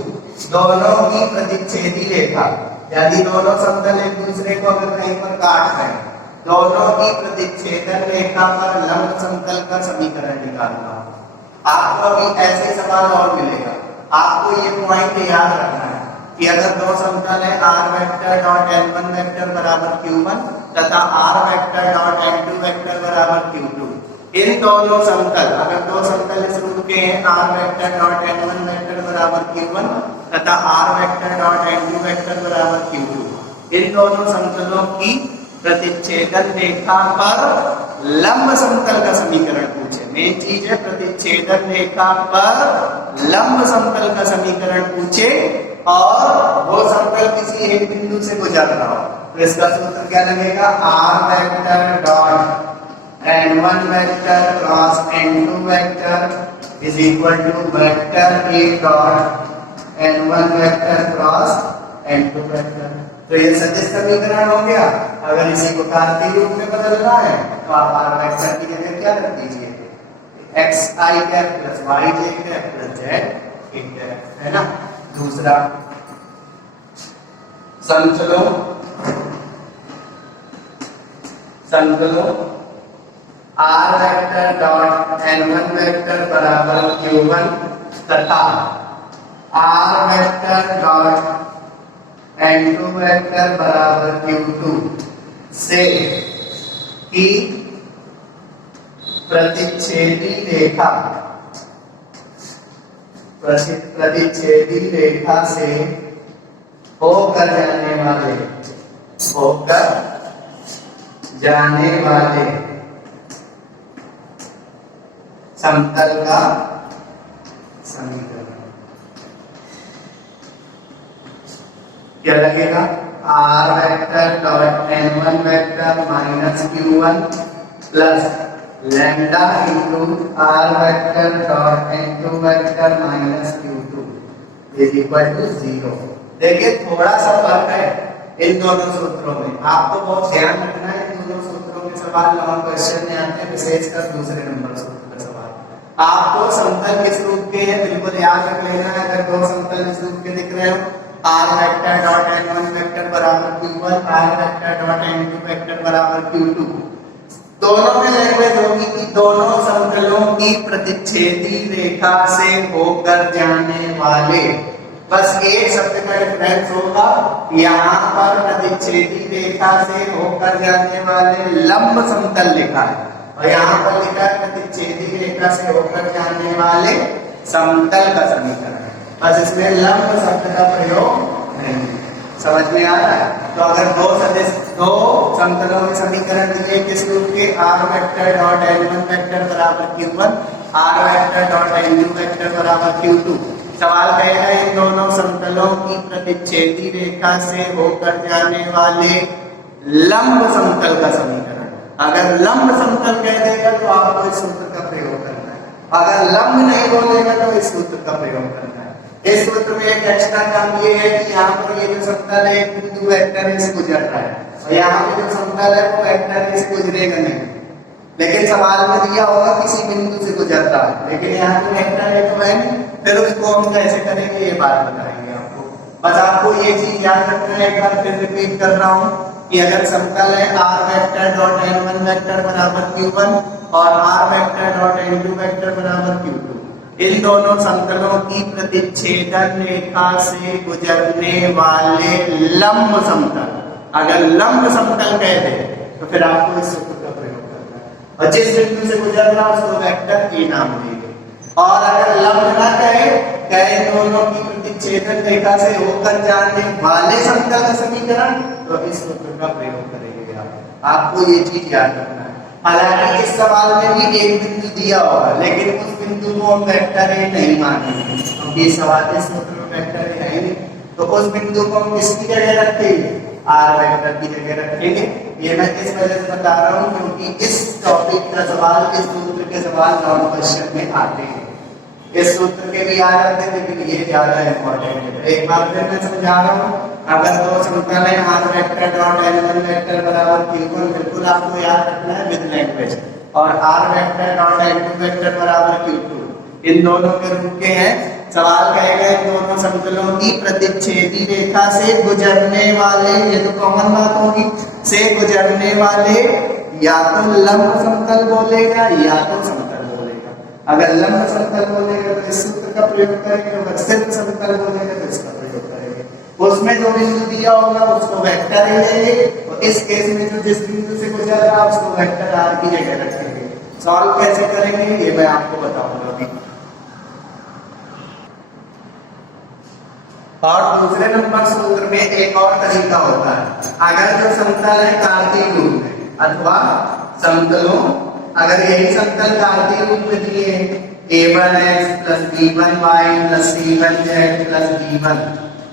दोनों की प्रतिच्छेदी रेखा, यदि दोनों समतल एक दूसरे को अगर कहीं पर काट रहे हैं, दोनों की प्रतिच्छेदन रेखा पर लंब समतल का समीकरण निकालना। आपको अभी ऐसे सवाल और मिलेगा, आपको ये पॉइंट याद रखना है कि अगर दो समतल है r vector dot n1 vector बराबर q1 तथा r vector dot n2 vector बराबर q2। इन दोनों समतल, अगर दो समतल इस रूप के हैं, r vector dot n1 vector बराबर q1 तथा r vector dot n2 vector बराबर q2, इन दोनों समतलों की प्रतिच्छेदन रेखा पर लंब समतल का समीकरण पूछे। मेन चीज है प्रतिच्छेदन रेखा पर लंब समतल का समीकरण पूछे और वो समतल किसी एक बिंदु से गुजर रहा हो, तो इसका सूत्र क्या लगेगा, r vector dot n1 vector cross n2 vector is equal to vector a dot n1 vector cross n2 vector. तो ये सदिश समीकरण हो गया। अगर इसी को कार्तीय रूप में बदलना है तो आप r वेक्टर की जगह क्या रख दीजिए, xi cap plus yj cap plus z cap, है ना। दूसरा समतलों r vector dot n1 vector बराबर q1 तथा r vector dot n2 vector बराबर q2 से की प्रतिच्छेदी रेखा से होकर जाने वाले समतल का समीकरण क्या लगेगा, r vector dot n1 vector minus q1 plus lambda into r vector dot n2 vector minus q2 is equal to 0। देखिए थोड़ा सा फर्क है इन दोनों सूत्रों में, आपको बहुत ध्यान रखना है। इन दोनों सूत्रों के सवाल लॉन्ग क्वेश्चन में आते हैं, विशेषकर दूसरे नंबर सूत्र का सवाल। आपको समतल किस रूप के हैं बिल्कुल याद रख लेना है। अगर दो समतल इस रूप के दिख रहे हो, r vector dot n1 vector बराबर q1, r vector dot n2 vector बराबर q2, दोनों में लैंग्वेज होगी कि दोनों समतलों की प्रतिच्छेदी रेखा से होकर जाने वाले, बस एक शब्द का डिफरेंस होगा, यहाँ पर प्रतिच्छेदी रेखा से होकर जाने वाले लंब समतल लिखा है और यहाँ पर लिखा है प्रतिच्छेदी रेखा से होकर जाने वाले समतल का समीकरण है। बस इसमें लंब शब्द का प्रयोग नहीं है। समझ में आ रहा है। तो अगर दो समतलों के समीकरण दिए किस रूप के, r vector dot n1 vector बराबर q1, r vector dot n2 vector बराबर q2, सवाल कहेगा इन दोनों समतलों की प्रतिच्छेदी रेखा से होकर जाने वाले लंब समतल का समीकरण। अगर लंब समतल कह देगा तो आपको इस सूत्र का प्रयोग करना है, अगर लंब नहीं बोलेगा तो इस सूत्र का प्रयोग करना है। इस सूत्र में एक एक्स्ट्रा काम ये है कि यहाँ पर ये जो समतल है एक बिंदु वेक्टर ए से गुजर रहा है और यहाँ पे जो समतल है वो वेक्टर ए से गुजरेगा नहीं, लेकिन सवाल में दिया होगा किसी बिंदु से गुजर रहा है, लेकिन यहाँ पे वेक्टर है तो है नहीं, फिर उसको हम कैसे करेंगे ये बात बताएंगे आपको। बस आपको ये चीज याद रखना है, एक बार फिर रिपीट कर रहा हूँ कि अगर समतल है r vector dot n1 vector बराबर q1 और r vector dot n2 vector बराबर q2, इन दोनों समतलों की प्रतिच्छेदन रेखा से गुजरने वाले लंब समतल, अगर लंब समतल कह दे तो फिर आपको इस सूत्र का प्रयोग करना है और जिस बिंदु से गुजर रहा है उसको वेक्टर ए नाम देंगे। और अगर लंब ना कहे दोनों की प्रतिच्छेदन रेखा से होकर जाने वाले समतल का समीकरण, तो इस सूत्र का प्रयोग करेंगे आपको ये चीज याद रखना है। हालांकि इस सवाल में भी एक बिंदु दिया होगा, लेकिन उस बिंदु को हम वेक्टर ए नहीं मानेंगे क्योंकि इस सवाल इस सूत्र में वेक्टर ए है नहीं, तो उस बिंदु को हम किसकी जगह रखेंगे, r वेक्टर की जगह रखेंगे। ये मैं इस वजह से बता रहा हूँ क्योंकि इस टॉपिक का सवाल, इस सूत्र के सवाल नॉन क्वेश्चन में आते हैं। इस सूत्र के भी आ जाते हैं लेकिन ये ज्यादा इंपॉर्टेंट है। एक बार फिर मैं समझा रहा हूँ, अगर दो समतल है r vector dot n1 vector बराबर q1, बिल्कुल आपको याद रखना है विद लैंग्वेज, और r vector dot n2 vector बराबर q2, इन दोनों के रूप के हैं। सवाल कहेगा इन दोनों समतलों की प्रतिच्छेदी रेखा से गुजरने वाले, ये तो कॉमन बात होगी, से गुजरने वाले या तो लंब समतल बोलेगा या तो समतल बोलेगा। अगर लंब समतल बोलेगा तो इस सूत्र का प्रयोग करेंगे, अगर सिर्फ समतल बोलेगा तो इसका प्रयोग करेंगे। उसमें जो बिंदु दिया होगा उसको वेक्टर ए लेंगे और इस केस में जो जिस बिंदु से गुजर रहा है उसको वेक्टर r की जगह रखेंगे। सॉल्व कैसे करेंगे ये मैं आपको बताऊंगा अभी। और दूसरे नंबर सूत्र में एक और तरीका होता है, अगर जो समतल है कार्तीय रूप में अथवा समतलों, अगर यही समतल कार्तीय रूप में दिए a1x plus b1y plus c1z plus d1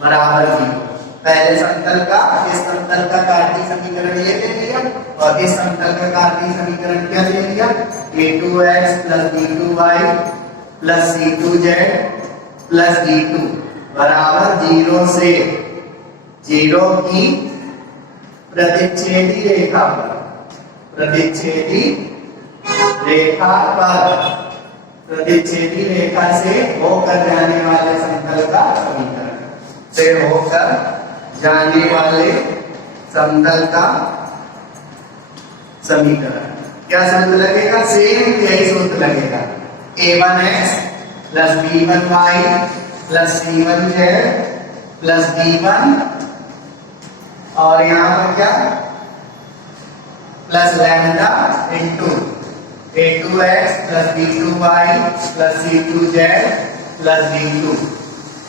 बराबर 0, पहले समतल का इस समतल का कार्तीय समीकरण ये ले लिया और इस समतल का कार्तीय समीकरण क्या ले लिया, a2x plus b2y plus c2z plus d2 बराबर 0 से 0 की प्रतिच्छेदी रेखा पर, प्रतिच्छेदी रेखा पर, प्रतिच्छेदी रेखा से होकर जाने वाले समतल का समीकरण, से होकर जाने वाले समतल का समीकरण। क्या सूत्र लगेगा, सेम यही सूत्र लगेगा, a1x plus b1y plus c1z plus d1 और यहां पर क्या plus lambda into a2x plus b2y plus c2z plus d2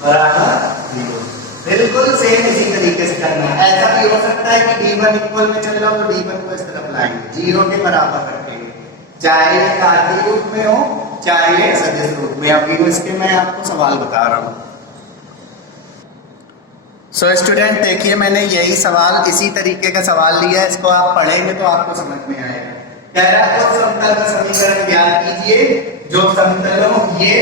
बराबर 0। बिल्कुल सेम इसी तरीके से करना है। ऐसा भी हो सकता है कि d1 इक्वल में चल रहा हो तो d1 को इस तरफ लाएंगे, 0 के बराबर रखेंगे, चाहे ये कार्तीय रूप में हो चाहे सदिश रूप में। अभी इसके मैं आपको सवाल बता रहा हूं। सो स्टूडेंट देखिए, मैंने यही सवाल इसी तरीके का सवाल लिया है, इसको आप पढ़ेंगे तो आपको समझ में आएगा। कह रहा है दो समतल का समीकरण ज्ञात कीजिए, जो समतलों ये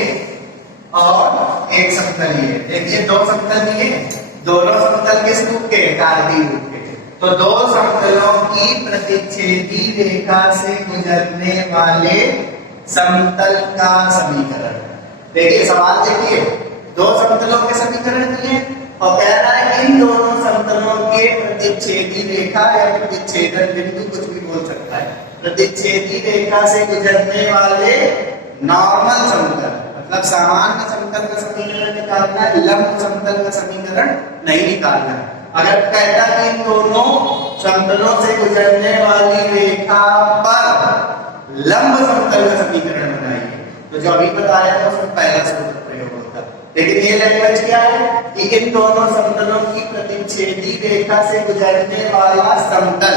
और एक समतल ये। देखिए दो समतल ये, दोनों समतल किस रूप के, कार्तीय रूप के। तो दो समतलों की प्रतिच्छेदी रेखा से गुजरने वाले समतल का समीकरण। देखिए सवाल देखिए, दो समतलों के समीकरण दिए और कह रहा है इन दोनों समतलों के प्रतिच्छेदी रेखा या प्रतिच्छेदन बिंदु, कुछ भी बोल सकता है, प्रतिच्छेदी रेखा से गुजरने वाले नॉर्मल समतल, मतलब सामान्य समतल का समीकरण निकालना है, लंब समतल का समीकरण नहीं निकालना है। अगर कहता है इन दोनों समतलों से गुजरने वाली रेखा पर लंब समतल का समीकरण बनाइए, तो जो अभी बताया था उसमें पहला सूत्र प्रयोग होता है। लेकिन ये लैंग्वेज क्या है कि इन दोनों समतलों की प्रतिच्छेदी रेखा से गुजरने वाला समतल,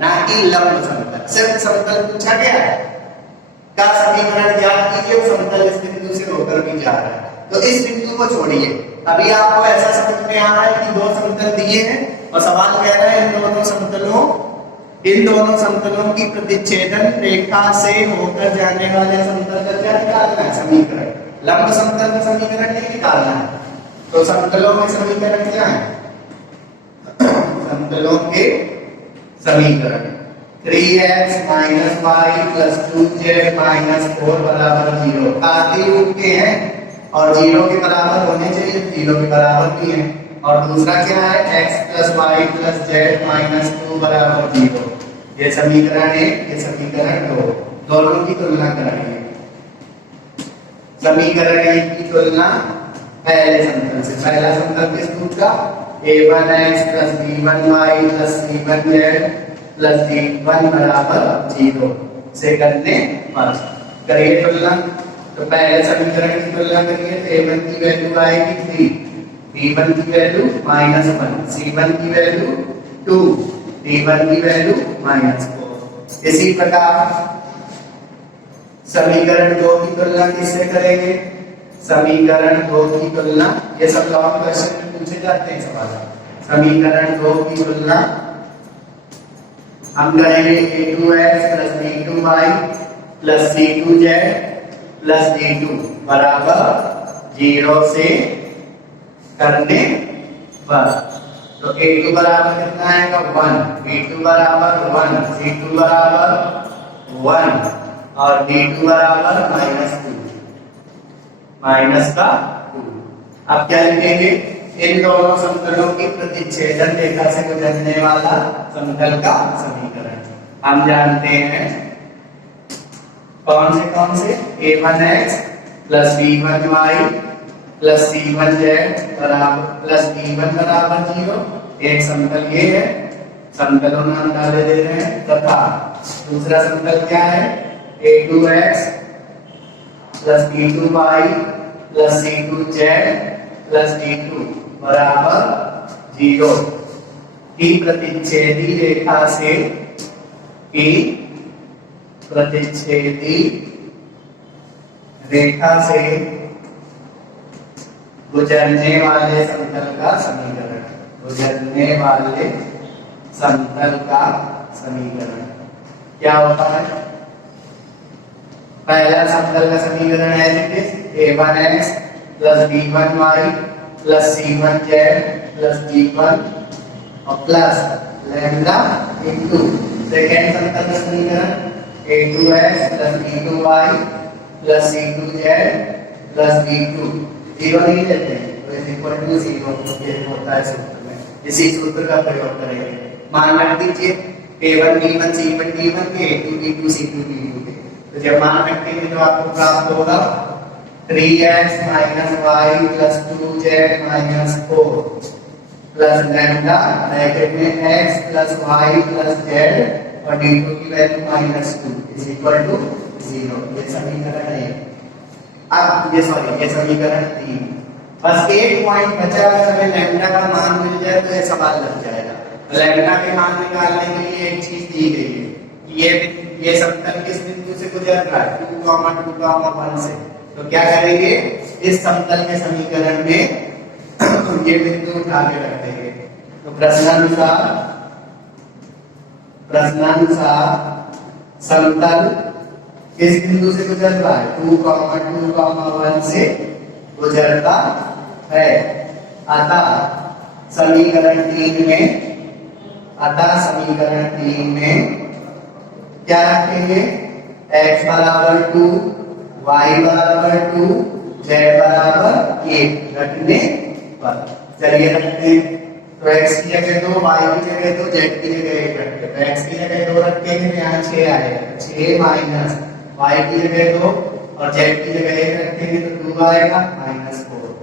ना कि लंब समतल, सिर्फ समतल पूछा गया है। का समीकरण ज्ञात कीजिए, समतल इस बिंदु से होकर भी जा रहा है, तो इस बिंदु को छोड़िए। अभी आपको ऐसा समझ में आ रहा है कि दो समतल दिए हैं और सवाल कह रहा है इन दोनों समतलों की प्रतिच्छेदन रेखा से होकर जाने वाले समतल का क्या निकालना है, समीकरण। लंब समतल का समीकरण नहीं निकालना है। तो समतलों के समीकरण क्या है, समतलों के समीकरण 3x minus Y plus 2z minus 4 बराबर 0 कार्तीय रूप के हैं और 0 के बराबर होने चाहिए, 0 के बराबर भी है। और दूसरा क्या है, x plus y plus z minus 2 बराबर 0। ये समीकरण 1, ये समीकरण 2, दोनों की तुलना कराइए। समीकरण 1 की तुलना पहले समतल से, पहला समतल किस रूप का, a1x plus b1y plus c1z plus d1 बराबर 0 से करने पर करिए तुलना। तो पहले समीकरण की तुलना करिए, तो a1 की वैल्यू आएगी 3, b1 की वैल्यू -1, c1 की वैल्यू 2, d1 की वैल्यू -4। इसी प्रकार समीकरण 2 की तुलना किससे करेंगे, समीकरण 2 की तुलना, ये सब लॉन्ग क्वेश्चन में पूछे जाते हैं सवाल। समीकरण 2 की तुलना हम करेंगे a2x plus b2y plus c2z plus d2 बराबर 0 से करने पर। तो a2 बराबर कितना आएगा 1, b2 बराबर 1, c2 बराबर 1 और d2 बराबर -2, माइनस का 2। अब क्या लिखेंगे, इन दोनों समतलों की प्रतिच्छेदन रेखा से गुजरने वाला समतल का समीकरण हम जानते हैं कौन से, a1x plus b1y plus c1z बराबर प्लस d1 बराबर 0। एक समतल ये है, समतलों नाम डाले दे रहे हैं तथा दूसरा समतल क्या है a2x plus b2y plus c2z plus d2 बराबर 0 की प्रतिच्छेदी रेखा से की प्रतिच्छेदी रेखा से गुजरने वाले समतल का समीकरण गुजरने वाले समतल का समीकरण क्या होता है पहला समतल का समीकरण है a1x plus b1y plus c1z plus d1 और प्लस लैम्डा इनटू सेकेंड समतल का समीकरण a2x plus b2y plus c2z plus d2 zero नहीं लेते हैं तो इज इक्वल टू 0 ये होता है सूत्र में इसी सूत्र का प्रयोग करेंगे मान रख दीजिए a1 b1 c1 d1 के a2 b2 c2 d2 के तो जब मान रखेंगे तो आपको प्राप्त होगा 3x minus y plus 2z minus 4 plus lambda bracket में x plus y plus z और d2 की वैल्यू -2 इज इक्वल टू 0 ये समीकरण है अब ये समीकरण 3 बस एक पॉइंट बचा अगर हमें लैम्डा का मान मिल जाए तो ये सवाल लग जाएगा लैम्डा के मान निकालने के लिए एक चीज दी गई है ये समतल किस बिंदु से गुजर रहा है 2, 2, 1 से तो क्या करेंगे इस समतल के समीकरण में ये बिंदु उठा के रख देंगे तो प्रश्नानुसार समतल किस बिंदु से गुजर रहा है 2, 2, 1 से गुजरता है अतः समीकरण 3 में क्या रखेंगे x बराबर 2 y बराबर 2 z बराबर 1 रखने पर चलिए रखते हैं तो x की जगह 2 y की जगह 2 z की जगह 1 रखते हैं तो x की जगह 2 रखेंगे तो यहाँ 6 आएगा 6 माइनस y की जगह 2 और z की जगह 1 रखेंगे तो 2 आएगा -4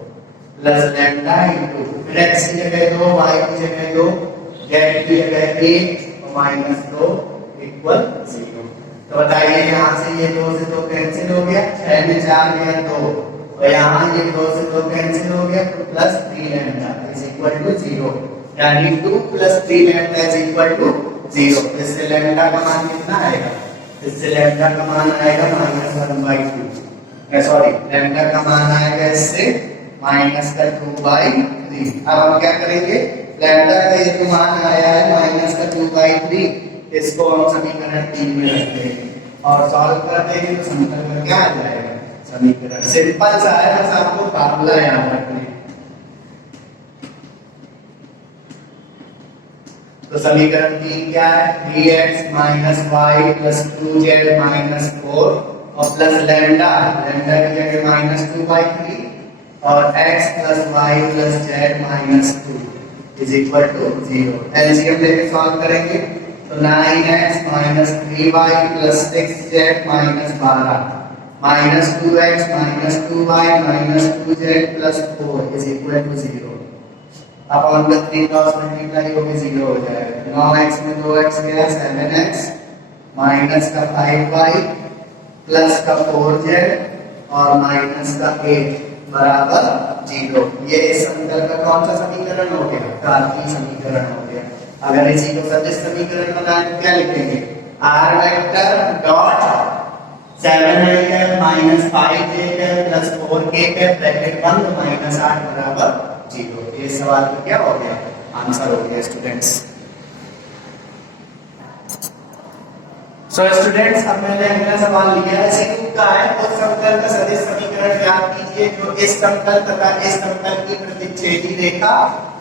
प्लस लैम्डा इनटू फिर x की जगह 2 y की जगह 2 z की जगह 1 और -2 इक्वल 0 तो बताइए यहाँ से ये 2 से 2 कैंसिल हो गया 6 में 4 गया 2 और यहाँ ये 2 से 2 कैंसिल हो गया तो plus 3 lambda is equal to 0 यानी 2 plus 3 lambda is equal to 0 इससे लैम्डा का मान कितना आएगा इससे लैम्डा का मान आएगा -1/2 सॉरी लैम्डा का मान आएगा इससे -2/3 अब हम क्या करेंगे लैम्डा का ये जो मान आया है -2/3 इसको हम समीकरण 3 में रख देंगे और सॉल्व कर देंगे तो समीकरण में क्या आ जाएगा समीकरण सिंपल सा है बस आपको फार्मूला याद रखना है तो समीकरण 3 क्या है 3x y plus 2z minus 4 और प्लस लैम्डा की जगह -2/3 और x plus y plus z minus 2 is equal to 0 LCM लेके सॉल्व करेंगे तो 9x minus 3y plus 6z minus 12 minus 2x minus 2y minus 2z plus 4 is equal to 0 upon का 3 cross multiply होके 0 हो जाएगा 9x में 2x गया 7x minus का 5y प्लस का 4z और माइनस का 8 बराबर 0 ये इस समतल का कौन सा समीकरण हो गया घातीय समीकरण हो गया अगर इसी को सदिश समीकरण बनाएं तो क्या लिखेंगे r vector dot 7i minus 5j plus 4k bracket बंद -8 बराबर 0 ये सवाल का क्या हो गया आंसर हो गया स्टूडेंट्स सो स्टूडेंट्स अब मैंने अगला सवाल लिया है C2 का है उस समतल का सदिश समीकरण ज्ञात कीजिए जो इस समतल तथा इस समतल की प्रतिच्छेदी रेखा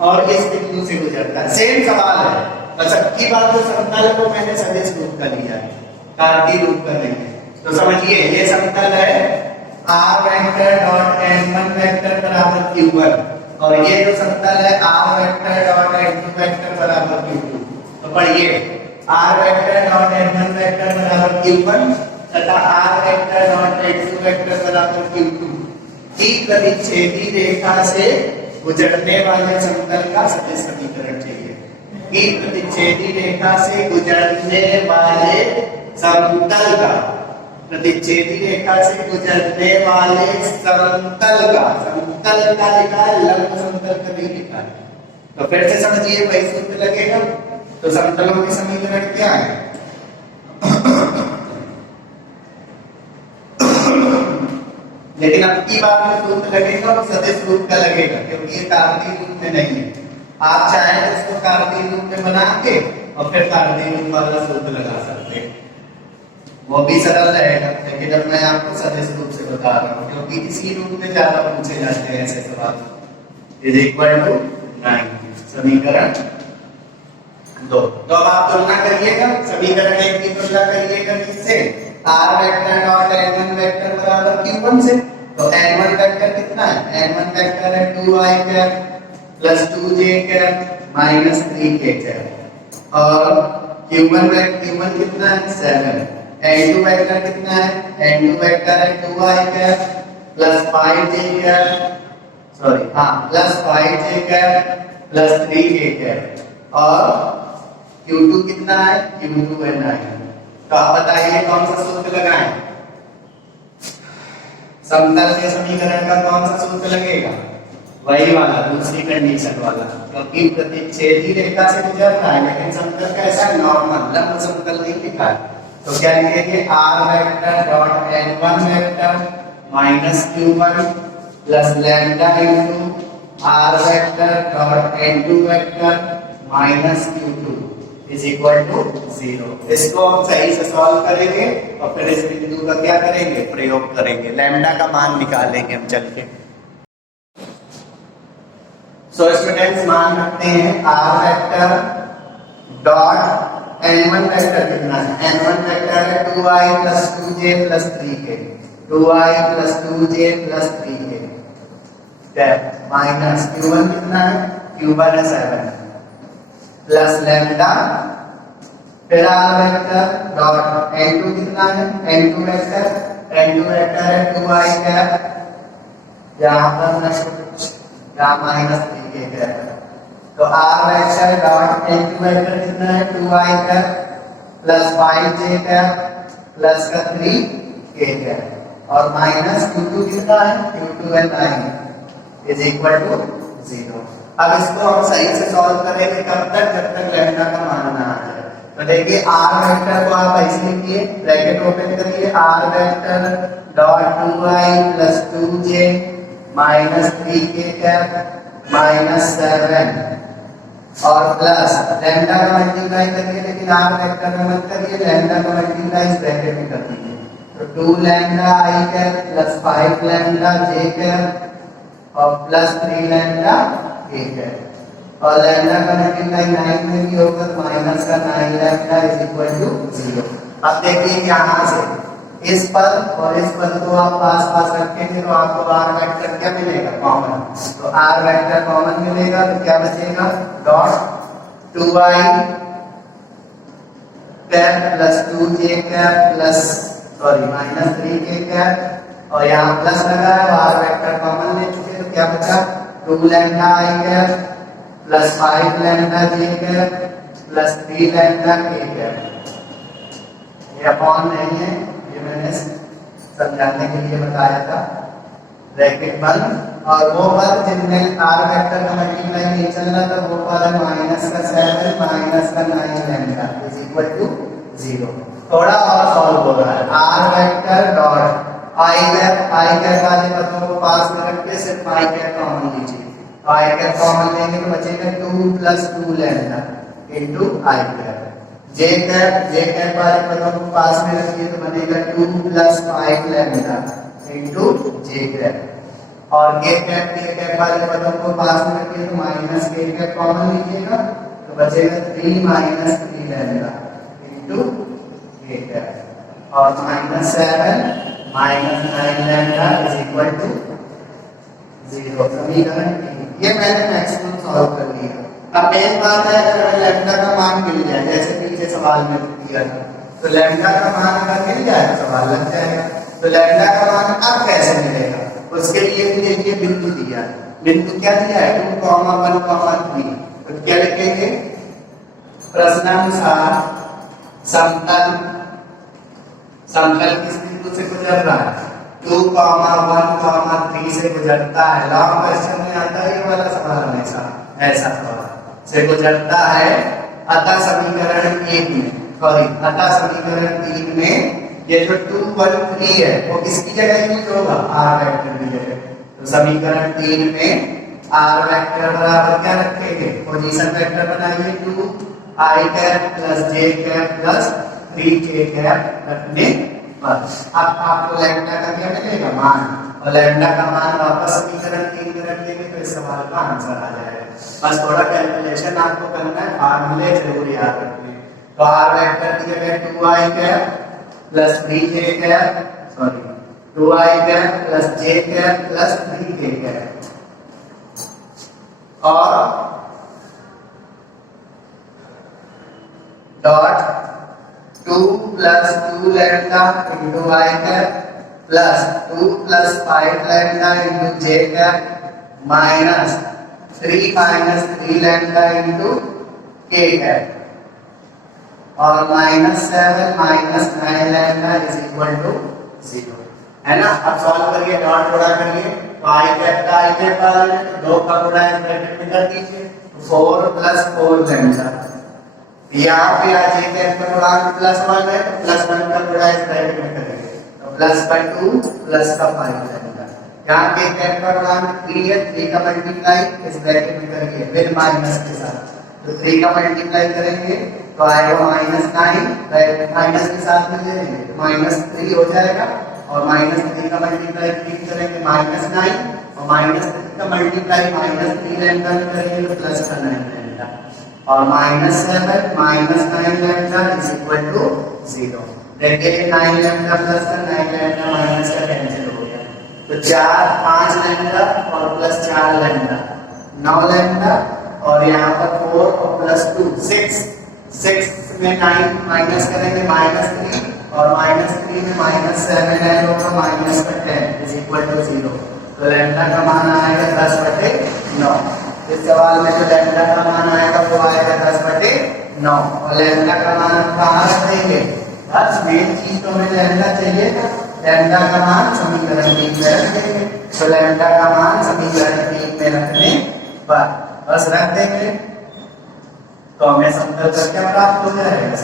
और इस बिंदु से गुजरता है सेम सवाल है बस अब की बात जो समतल को मैंने सदिश रूप का लिया है कार्तीय रूप का नहीं है तो समझिए ये समतल है r vector dot n1 vector बराबर q1 और ये जो समतल है r vector dot n2 vector बराबर q2 तो पढ़िए r vector dot n1 vector बराबर q1 तथा r vector dot n2 vector बराबर q2 की प्रतिच्छेदी रेखा से गुजरने वाले समतल का सदिश समीकरण चाहिए कि प्रतिच्छेदी रेखा से गुजरने वाले समतल का, प्रतिच्छेदी रेखा से गुजरने वाले समतल का लिखा है, लंब समतल का नहीं लिखा है। तो फिर से समझिए, वही सूत्र लगेगा। तो समतलों के समीकरण क्या है? लेकिन अब की बात में सूत्र लगेगा वो सदिश रूप का लगेगा, क्योंकि ये कार्तीय रूप में नहीं है। आप चाहें तो इसको कार्तीय रूप में बना के और फिर कार्तीय रूप वाला सूत्र लगा सकते हैं, वो भी सरल रहेगा। लेकिन अब मैं आपको सदिश रूप से बता रहा हूँ, क्योंकि इसी रूप में ज्यादा पूछे जाते हैं ऐसे सवाल। इज इक्वल टू 9, समीकरण 2। तो अब आप तुलना करिएगा, समीकरण 1 की तुलना करिएगा किससे? r vector dot n1 vector बराबर q1 से। तो n1 वेक्टर कितना है? n1 वेक्टर है 2i cap plus 2j cap minus 3k cap, और q1 कितना है? 7। n2 वेक्टर कितना है? n2 वेक्टर है 2i cap plus 5j cap, sorry हाँ plus 5j cap plus 3k cap, और q2 कितना है? q2 है 9। तो आप बताइए कौन सा सूत्र लगाएं? समतल के समीकरण का कौन सा सूत्र लगेगा? वही वाला, दूसरी कंडीशन वाला, क्योंकि प्रतिच्छेदी रेखा से गुजर रहा है, लेकिन समतल कैसा है? नॉर्मल, लंब समतल नहीं लिखा है। तो क्या लिखेंगे? r vector dot n1 vector minus q1 plus lambda into r vector dot n2 vector minus q2 is equal to 0। इसको हम सही से सॉल्व करेंगे और फिर इस बिंदु का क्या करेंगे? प्रयोग करेंगे, लैम्डा का मान निकालेंगे हम चल के। सो स्टूडेंट्स मान रखते हैं r vector dot n1 vector कितना है? n1 वेक्टर है 2i plus 2j plus 3k, 2i plus 2j plus 3k cap minus q1 कितना है? q1 है 7 प्लस लैम्डा, फिर r वेक्टर डॉट n2 कितना है? n2 वेक्टर है 2i कैप, यहाँ माइनस 3k कैप। तो r vector dot n2 vector कितना है? 2i cap plus 5j cap plus का 3k कैप, और माइनस q2 कितना है? q2 है 9 इज इक्वल टू 0। अब इसको हम सही से सॉल्व करेंगे कब तक? जब तक लैम्डा का मान ना आ जाए। तो देखिए r वेक्टर को आप ऐसे लिखिए, ब्रैकेट ओपन करिए, r vector dot 2i plus 2j minus 3k cap minus 7 और प्लस लैम्डा का मल्टीप्लाई करिए, लेकिन r वेक्टर में मत करिए, लैम्डा का मल्टीप्लाई ब्रैकेट में कर दीजिए। तो 2 lambda i cap plus 5 lambda j cap और प्लस 3 लैम्डा k कैप, और लैम्डा का मल्टीप्लाई 9 में भी होगा तो माइनस का 9 लैम्डा इज इक्वल टू 0। अब देखिए यहाँ से इस पद और इस पद को आप पास पास रखेंगे तो आपको r वेक्टर क्या मिलेगा? कॉमन। तो r वेक्टर कॉमन मिलेगा तो क्या बचेगा? Dot 2i cap plus 2j cap plus sorry minus 3k cap, और यहाँ प्लस लगा है, r वेक्टर कॉमन ले चुके, तो क्या बचा? 2 lambda i cap plus 5 lambda j cap plus 3 lambda k cap. ये अपॉन नहीं है, ये मैंने समझाने के लिए बताया था। ब्रैकेट बंद, और वो पद जिनमें r वेक्टर का मल्टीप्लाई नहीं चल रहा था वो पद है माइनस का 7 माइनस का 9 लैम्डा इज इक्वल टू 0। थोड़ा और सॉल्व हो रहा है। r vector dot i cap वाले पदों को पास में रख के सिर्फ i कैप कॉमन लीजिए, तो i कैप कॉमन लेंगे तो बचेगा 2 plus 2 lambda into i cap. j cap वाले पदों को पास में रखिए तो बनेगा 2 plus 5 lambda into j cap, और k कैप वाले पदों को पास में रखिए तो माइनस k कैप कॉमन लीजिएगा तो बचेगा 3 minus 3 lambda into k cap, और minus 7 minus 9 lambda is equal to 0। समीकरण 3 ये मैंने मैक्सिमम सॉल्व कर लिया। अब मेन बात है, अगर लैम्डा का मान मिल जाए जैसे पीछे सवाल में दिया था, तो लैम्डा का मान अगर मिल जाए तो सवाल लग जाएगा। तो लैम्डा का मान अब कैसे मिलेगा? उसके लिए भी देखिए बिंदु दिया है, बिंदु क्या दिया है? 2, 1, 3। तो क्या लिखेंगे? प्रश्नानुसार समतल समतल किस बिंदु से गुजर रहा है? 2,1,3 से गुजरता है। लॉन्ग क्वेश्चन में आता है ये वाला सवाल हमेशा ऐसा सवाल से गुजरता है। अतः समीकरण 1 में अतः समीकरण 3 में ये जो 2, 1, 3 है वो किसकी जगह यूज होगा? आर वेक्टर की जगह। तो समीकरण 3 में आर वेक्टर बराबर क्या रखेंगे? पोजीशन वेक्टर बनाइए 2i cap plus j cap plus 3k cap रखने पर अब आपको लैम्डा का क्या मिलेगा? मान। और लैम्डा का मान वापस समीकरण 3 में रख देंगे तो इस सवाल का आंसर आ जाएगा। बस थोड़ा कैलकुलेशन आपको करना है, फार्मूले जरूर याद रखिए। तो आर वेक्टर की जगह 2i cap plus 3j cap 2i cap plus j cap plus 3k cap और dot 2 plus 2 lambda into i cap plus 2 plus 5 lambda into j cap minus 3 lambda into k cap और minus 7 minus 9 lambda is equal to 0 है ना। अब solve करिए, dot गुणा करिए तो i cap का i कैप आ रहा है तो 2 का गुणा इस ब्रैकेट में कर दीजिए 4 प्लस 4 लैम्डा। यहाँ पे आ j कैप का गुणांक प्लस 1 है तो प्लस 1 का गुणा इस ब्रैकेट में करेंगे तो प्लस का 2 प्लस का 5 लैम्डा। यहाँ के कैप का गुणांक 3 है, 3 का मल्टीप्लाई इस ब्रैकेट में करेंगे फिर माइनस के साथ तो 3 का मल्टीप्लाई करेंगे तो आएगा -9 माइनस के साथ में ले लेंगे तो -3 हो जाएगा और -3 का मल्टीप्लाई 3 करेंगे -9 और -3 का मल्टीप्लाई -3 लैम्डा में करेंगे तो प्लस का 9 लैम्डा और -7 -9 लैम्डा इज इक्वल टू 0। देखिए 9 लैम्डा प्लस का 9 लैम्डा माइनस का कैंसिल हो गया तो 4 5 लैम्डा और प्लस 4 लैम्डा 9 लैम्डा और यहाँ पर 4 और प्लस 2 6 में 9 माइनस करेंगे -3 और -3 में -7 ऐड होगा माइनस का 10 इज इक्वल टू 0। तो लैम्डा का मान आएगा 10/9। इस सवाल में जो लैम्डा का मान आएगा वो आएगा 10/9 और लैम्डा का मान कहाँ रखेंगे? बस मेन चीज तो हमें लैम्डा चाहिए था। लैम्डा का मान समीकरण 3 में रखेंगे तो लैम्डा का मान समीकरण 3 में रखने पर बस रख देंगे तो हमें समतल का क्या प्राप्त हो जाएगा?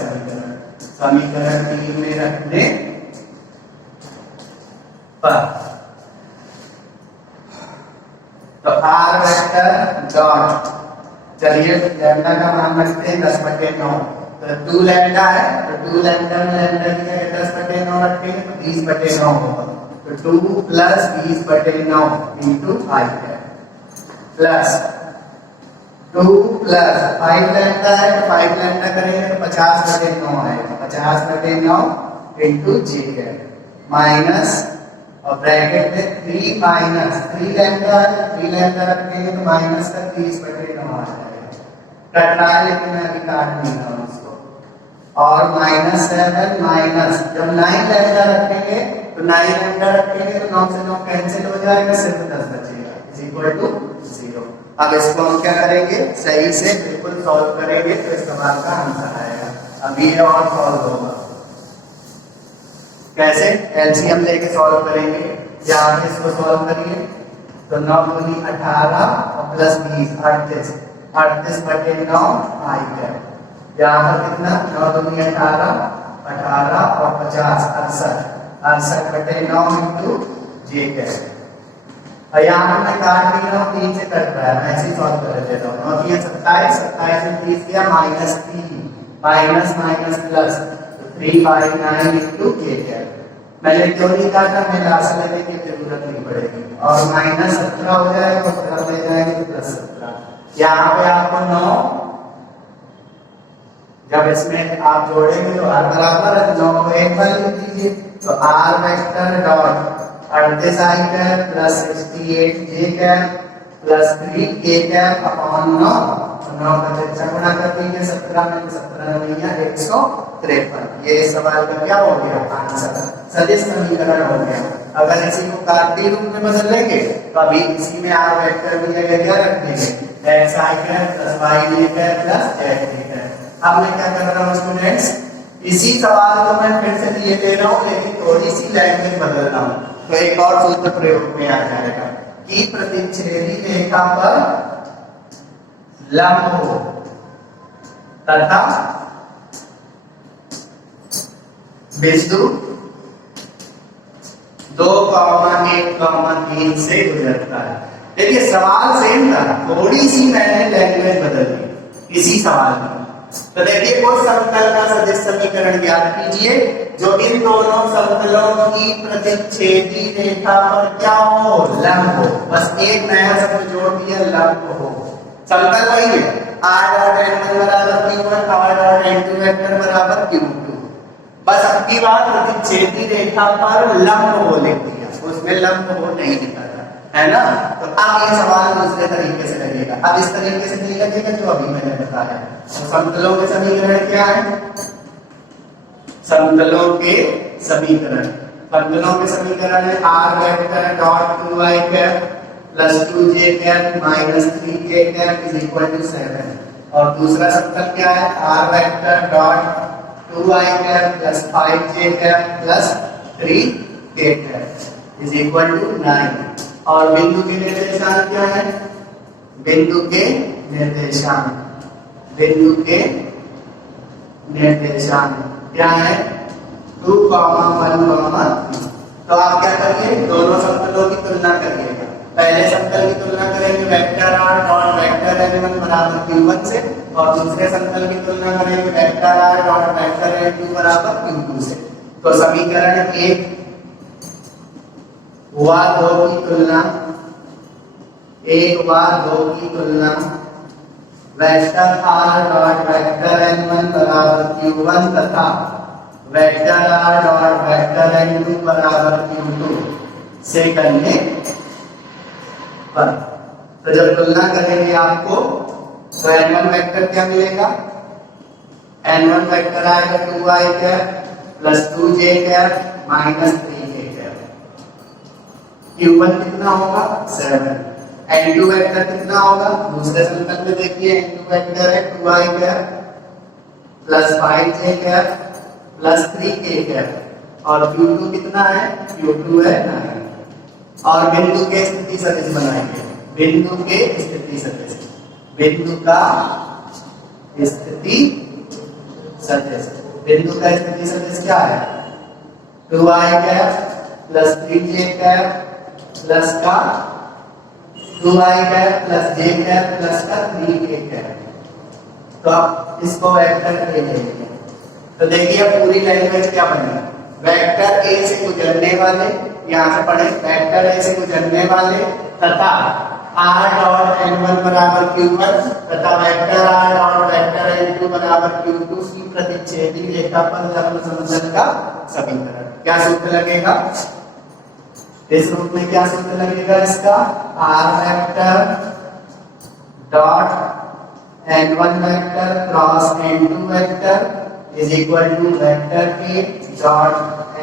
समीकरण 3 में रखने पर तो आर वेक्टर डॉट चलिए लैम्डा का मान रखते हैं 10/9 तो 2 लैम्डा है तो 2 लैम्डा में लैम्डा की जगह 10/9 रखेंगे तो 20/9 होगा तो 2 plus 20/9 into i plus 2 plus 5 lambda है तो 5 लैम्डा करेंगे तो 50/9 आएगा 50/9 इंटू j कैप माइनस और ब्रैकेट में 3 माइनस 3 लैम्डा है 3 लैम्डा रखेंगे तो माइनस का 30/9 आ जाएगा। कट रहा है लेकिन मैं अभी काट नहीं रहा हूँ उसको और -7 माइनस जब 9 लैम्डा रखेंगे तो 9 लैम्डा रखेंगे तो 9 से 9 कैंसिल हो जाएगा सिर्फ 10 बचेगा इज इक्वल टू 0। अब इसको हम क्या करेंगे? सही से बिल्कुल सॉल्व करेंगे तो इस सवाल का आंसर आएगा। अब ये और सॉल्व होगा कैसे? एलसीएम लेके सॉल्व करेंगे। यहाँ पे इसको सॉल्व करिए तो 9 दूनी 18 और प्लस 20 38 38/9 आई कैप। यहाँ पर कितना 9 दूनी 18 18 और 50 68 68/9 इंटू जे कैप। और यहाँ पे मैं काट नहीं रहा हूँ 3 से कट रहा है मैं ऐसे ही सॉल्व कर देता हूँ। 9 3 27 27 से 30 किया -3 माइनस माइनस प्लस 3/9 इंटू के कैप। मैंने क्यों नहीं काटा? मेरे आशा लेने की जरूरत नहीं पड़ेगी और -17 हो जाएगा और तरफ ले जाएंगे तो +17। यहाँ पे आपको 9 जब इसमें आप जोड़ेंगे तो r बराबर है 9 को एक बार लिख दीजिए तो r vector dot 38 i cap plus 68 j cap plus 3 k cap upon 9 9 का 4 गुणा कर दीजिए 17 में 17 नहीं है 153। ये सवाल का क्या हो गया? आंसर सदिश समीकरण हो गया। अगर इसी को कार्तीय रूप में बदल लेंगे तो अभी इसी में आर वेक्टर की जगह क्या रख देंगे? x i cap plus y j cap plus z j cap. अब मैं क्या कर रहा हूँ स्टूडेंट्स, इसी सवाल को मैं फिर से लिए दे रहा हूँ लेकिन थोड़ी सी लैंग्वेज बदल रहा हूँ। तो एक और सूत्र प्रयोग में आ जाएगा कि प्रतिच्छेदी रेखा पर लंब हो तथा बिंदु 2,1,3 से गुजरता है। देखिए सवाल सेम था, थोड़ी सी मैंने लैंग्वेज बदल दी इसी सवाल में। तो देखिए वो समतल का सदिश समीकरण ज्ञात कीजिए जो इन दोनों समतलों की प्रतिच्छेदी रेखा पर क्या हो, लंब हो। बस एक नया शब्द जोड़ दिया, लंब हो। समतल वही है, r डॉट n1 बराबर q1, r dot n2 vector बराबर q2। बस अब की बात प्रतिच्छेदी रेखा पर लंब हो लिख दिया, उसमें लंब हो नहीं लिखा है ना। तो अब ये सवाल दूसरे तरीके से लगेगा। अब इस तरीके से नहीं लगेगा जो अभी मैंने बताया। तो समतलों के समीकरण क्या है, समतलों के समीकरण, समतलों के समीकरण है r vector dot 2i cap plus 2j cap minus 3j cap is equal to 7। और दूसरा समतल क्या है, r vector dot 2i cap plus 5j cap plus 3k cap is equal to 9। और बिंदु के निर्देशांक क्या है, बिंदु के निर्देशांक, बिंदु के निर्देशांक क्या है 2, 1, 3। तो आप क्या करिए, दोनों समतलों की तुलना करिएगा। पहले समतल की तुलना करेंगे vector r dot vector n1 बराबर q1 से, और दूसरे समतल की तुलना करेंगे vector r dot vector n2 बराबर q2 से। तो समीकरण 1 हुआ 2 की तुलना, 1 हुआ 2 की तुलना vector r dot vector n1 बराबर q1 तथा vector r dot vector n2 बराबर q2 से करने पर। तो जब तुलना करेंगे आपको तो n1 वेक्टर क्या मिलेगा, n1 वेक्टर आएगा 2i cap plus 2j cap minus 3k cap. q1 कितना होगा 7। n2 वेक्टर कितना होगा, दूसरे समतल में देखिए n2 वेक्टर है 2i cap plus 5j cap plus 3k cap. और q2 कितना है, q2 है 9। और बिंदु के स्थिति सदिश बनाएंगे, बिंदु के स्थिति सदिश, बिंदु का स्थिति सदिश, बिंदु का स्थिति सदिश क्या है 2i cap plus 3j cap plus का 2i cap plus j cap plus का 3k कैप। तो आप इसको वेक्टर ए लेंगे। तो देखिए पूरी लैंग्वेज क्या बनी, वेक्टर ए से गुजरने वाले, यहाँ से पढ़े वेक्टर ए से गुजरने वाले तथा r डॉट n1 बराबर q1 तथा vector r dot vector n2 बराबर q2 की प्रतिच्छेदी रेखा पर लंब समतल का समीकरण। क्या सूत्र लगेगा, इस रूप में क्या सूत्र लगेगा इसका, r vector dot n1 vector cross n2 vector is equal to vector a dot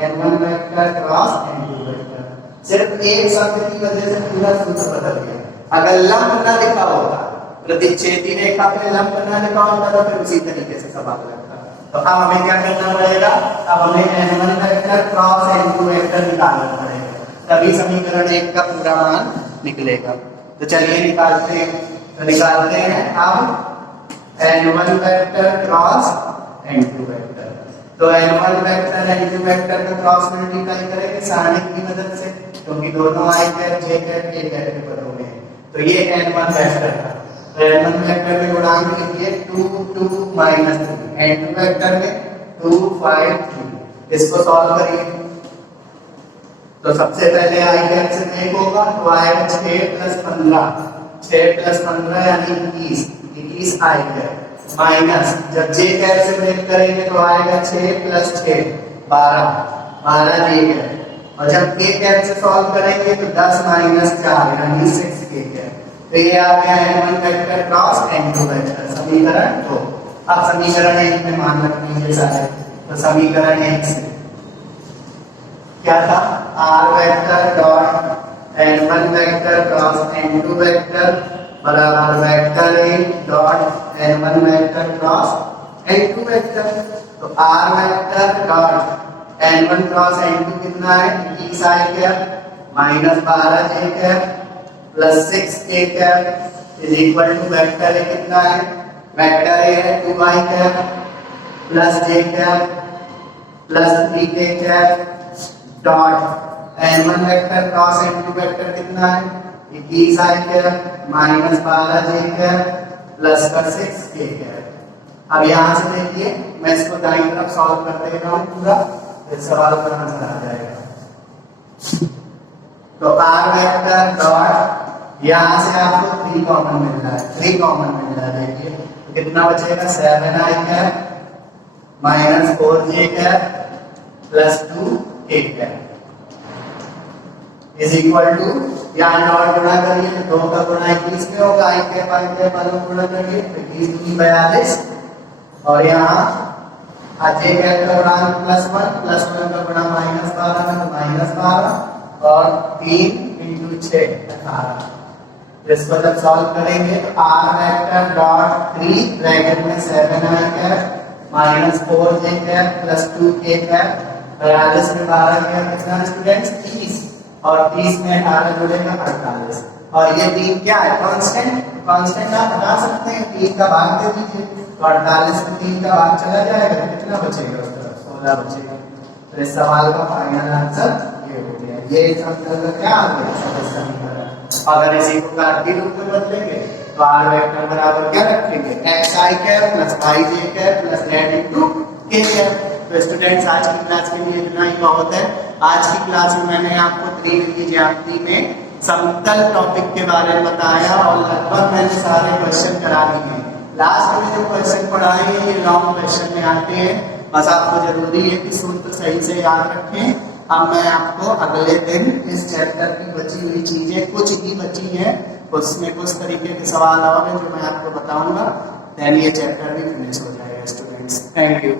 n1 vector cross n2 vector. सिर्फ एक शब्द की वजह से पूरा सूत्र बदल गया। अगर लंब न लिखा होता, प्रतिच्छेदी रेखा पे लंब न लिखा होता तो फिर उसी तरीके से सवाल लगता। तो अब हमें क्या करना पड़ेगा, अब हमें n1 vector cross n2 vector निकालना पड़ेगा, तभी समीकरण 1 का पूरा मान निकलेगा। तो चलिए निकालते हैं। तो निकालते हैं अब n1 vector cross n2 vector. तो n1 वेक्टर n2 वेक्टर का क्रॉस मल्टीप्लाई करेंगे सारणिक की मदद से, क्योंकि दोनों i cap j cap k cap के पदों में। तो ये n1 वेक्टर था, तो n1 वेक्टर में गुणांक लिखिए 2 2 माइनस 3, n2 वेक्टर में 2 5 3। इसको सॉल्व करिए। तो सबसे पहले i कैप से 1 होगा तो आएगा 6 प्लस 15, 6 प्लस 15 यानी 21 i कैप माइनस, जब j कैप से ब्रेक करेंगे तो आएगा 6 प्लस 6 12 j कैप। और जब k कैप से सॉल्व करेंगे तो 10 माइनस 4 यानी 6k कैप। तो ये आ गया n1 vector cross n2 vector समीकरण 2। अब समीकरण 1 में मान रख लीजिए सारे। तो समीकरण 1 से क्या था, r vector dot n1 vector cross n2 vector बराबर vector a dot n1 vector cross n2 vector, तो r vector dot n1 cross n2 कितना है 21 i cap minus 12 j cap plus 6 k cap is equal to vector a कितना है, vector a है 2i cap plus j cap plus 3k cap dot n1 vector cross n2 vector कितना है 21 i cap minus 12 j cap plus का 6 k cap. अब यहाँ से देखिए मैं इसको दाईं तरफ सॉल्व कर दे रहा हूँ पूरा, इस सवाल का आंसर आ जाएगा। तो r वेक्टर डॉट यहाँ से आपको 3 कॉमन मिल रहा है, 3 कॉमन मिल रहा है। देखिए तो कितना बचेगा 7i cap minus 4j cap plus 2k cap is equal to, यहाँ डॉट गुणा करिए तो 2 का गुणा 21 में होगा, i कैप वालों गुणा करिए तो 21 दूनी 42 और यहाँ j कैप का गुणांक प्लस 1 का गुणा माइनस 12 में तो माइनस 12 और 3 इंटू 6 18। इसको जब सॉल्व करेंगे तो r वेक्टर डॉट 3 ब्रैकेट में 7i cap minus 4j cap plus 2k cap 42 में 12 कैप कितना स्टूडेंट्स 30 और 30 में 18 जुड़ेगा 48 और ये 3 क्या है कांस्टेंट, कांस्टेंट आप हटा सकते हैं, 3 का भाग दे दीजिए तो 48 में 3 का भाग चला जाएगा तो कितना बचेगा उसका 16 बचेगा। तो इस सवाल का फाइनल आंसर ये हो गया, ये समीकरण क्या आ गया समीकरण। अगर इसी को कार्तीय रूप में बदलेंगे तो r वेक्टर बराबर क्या रखेंगे xi cap plus ij cap plus z into k cap. तो स्टूडेंट्स आज की क्लास के लिए इतना ही बहुत है। आज की क्लास में मैंने आपको त्रिविमीय ज्यामिति में समतल टॉपिक के बारे में बताया और लगभग मैंने सारे क्वेश्चन करा दिए। लास्ट में जो क्वेश्चन पढ़ाए हैं ये लॉन्ग क्वेश्चन में आते हैं, बस आपको जरूरी है कि सूत्र सही से याद रखें। अब मैं आपको अगले दिन इस चैप्टर की बची हुई चीजें कुछ ही बची हैं, उसमें कुछ तरीके के सवाल और हैं जो मैं आपको बताऊंगा, देन ये चैप्टर भी फिनिश हो जाएगा स्टूडेंट्स। Thank you.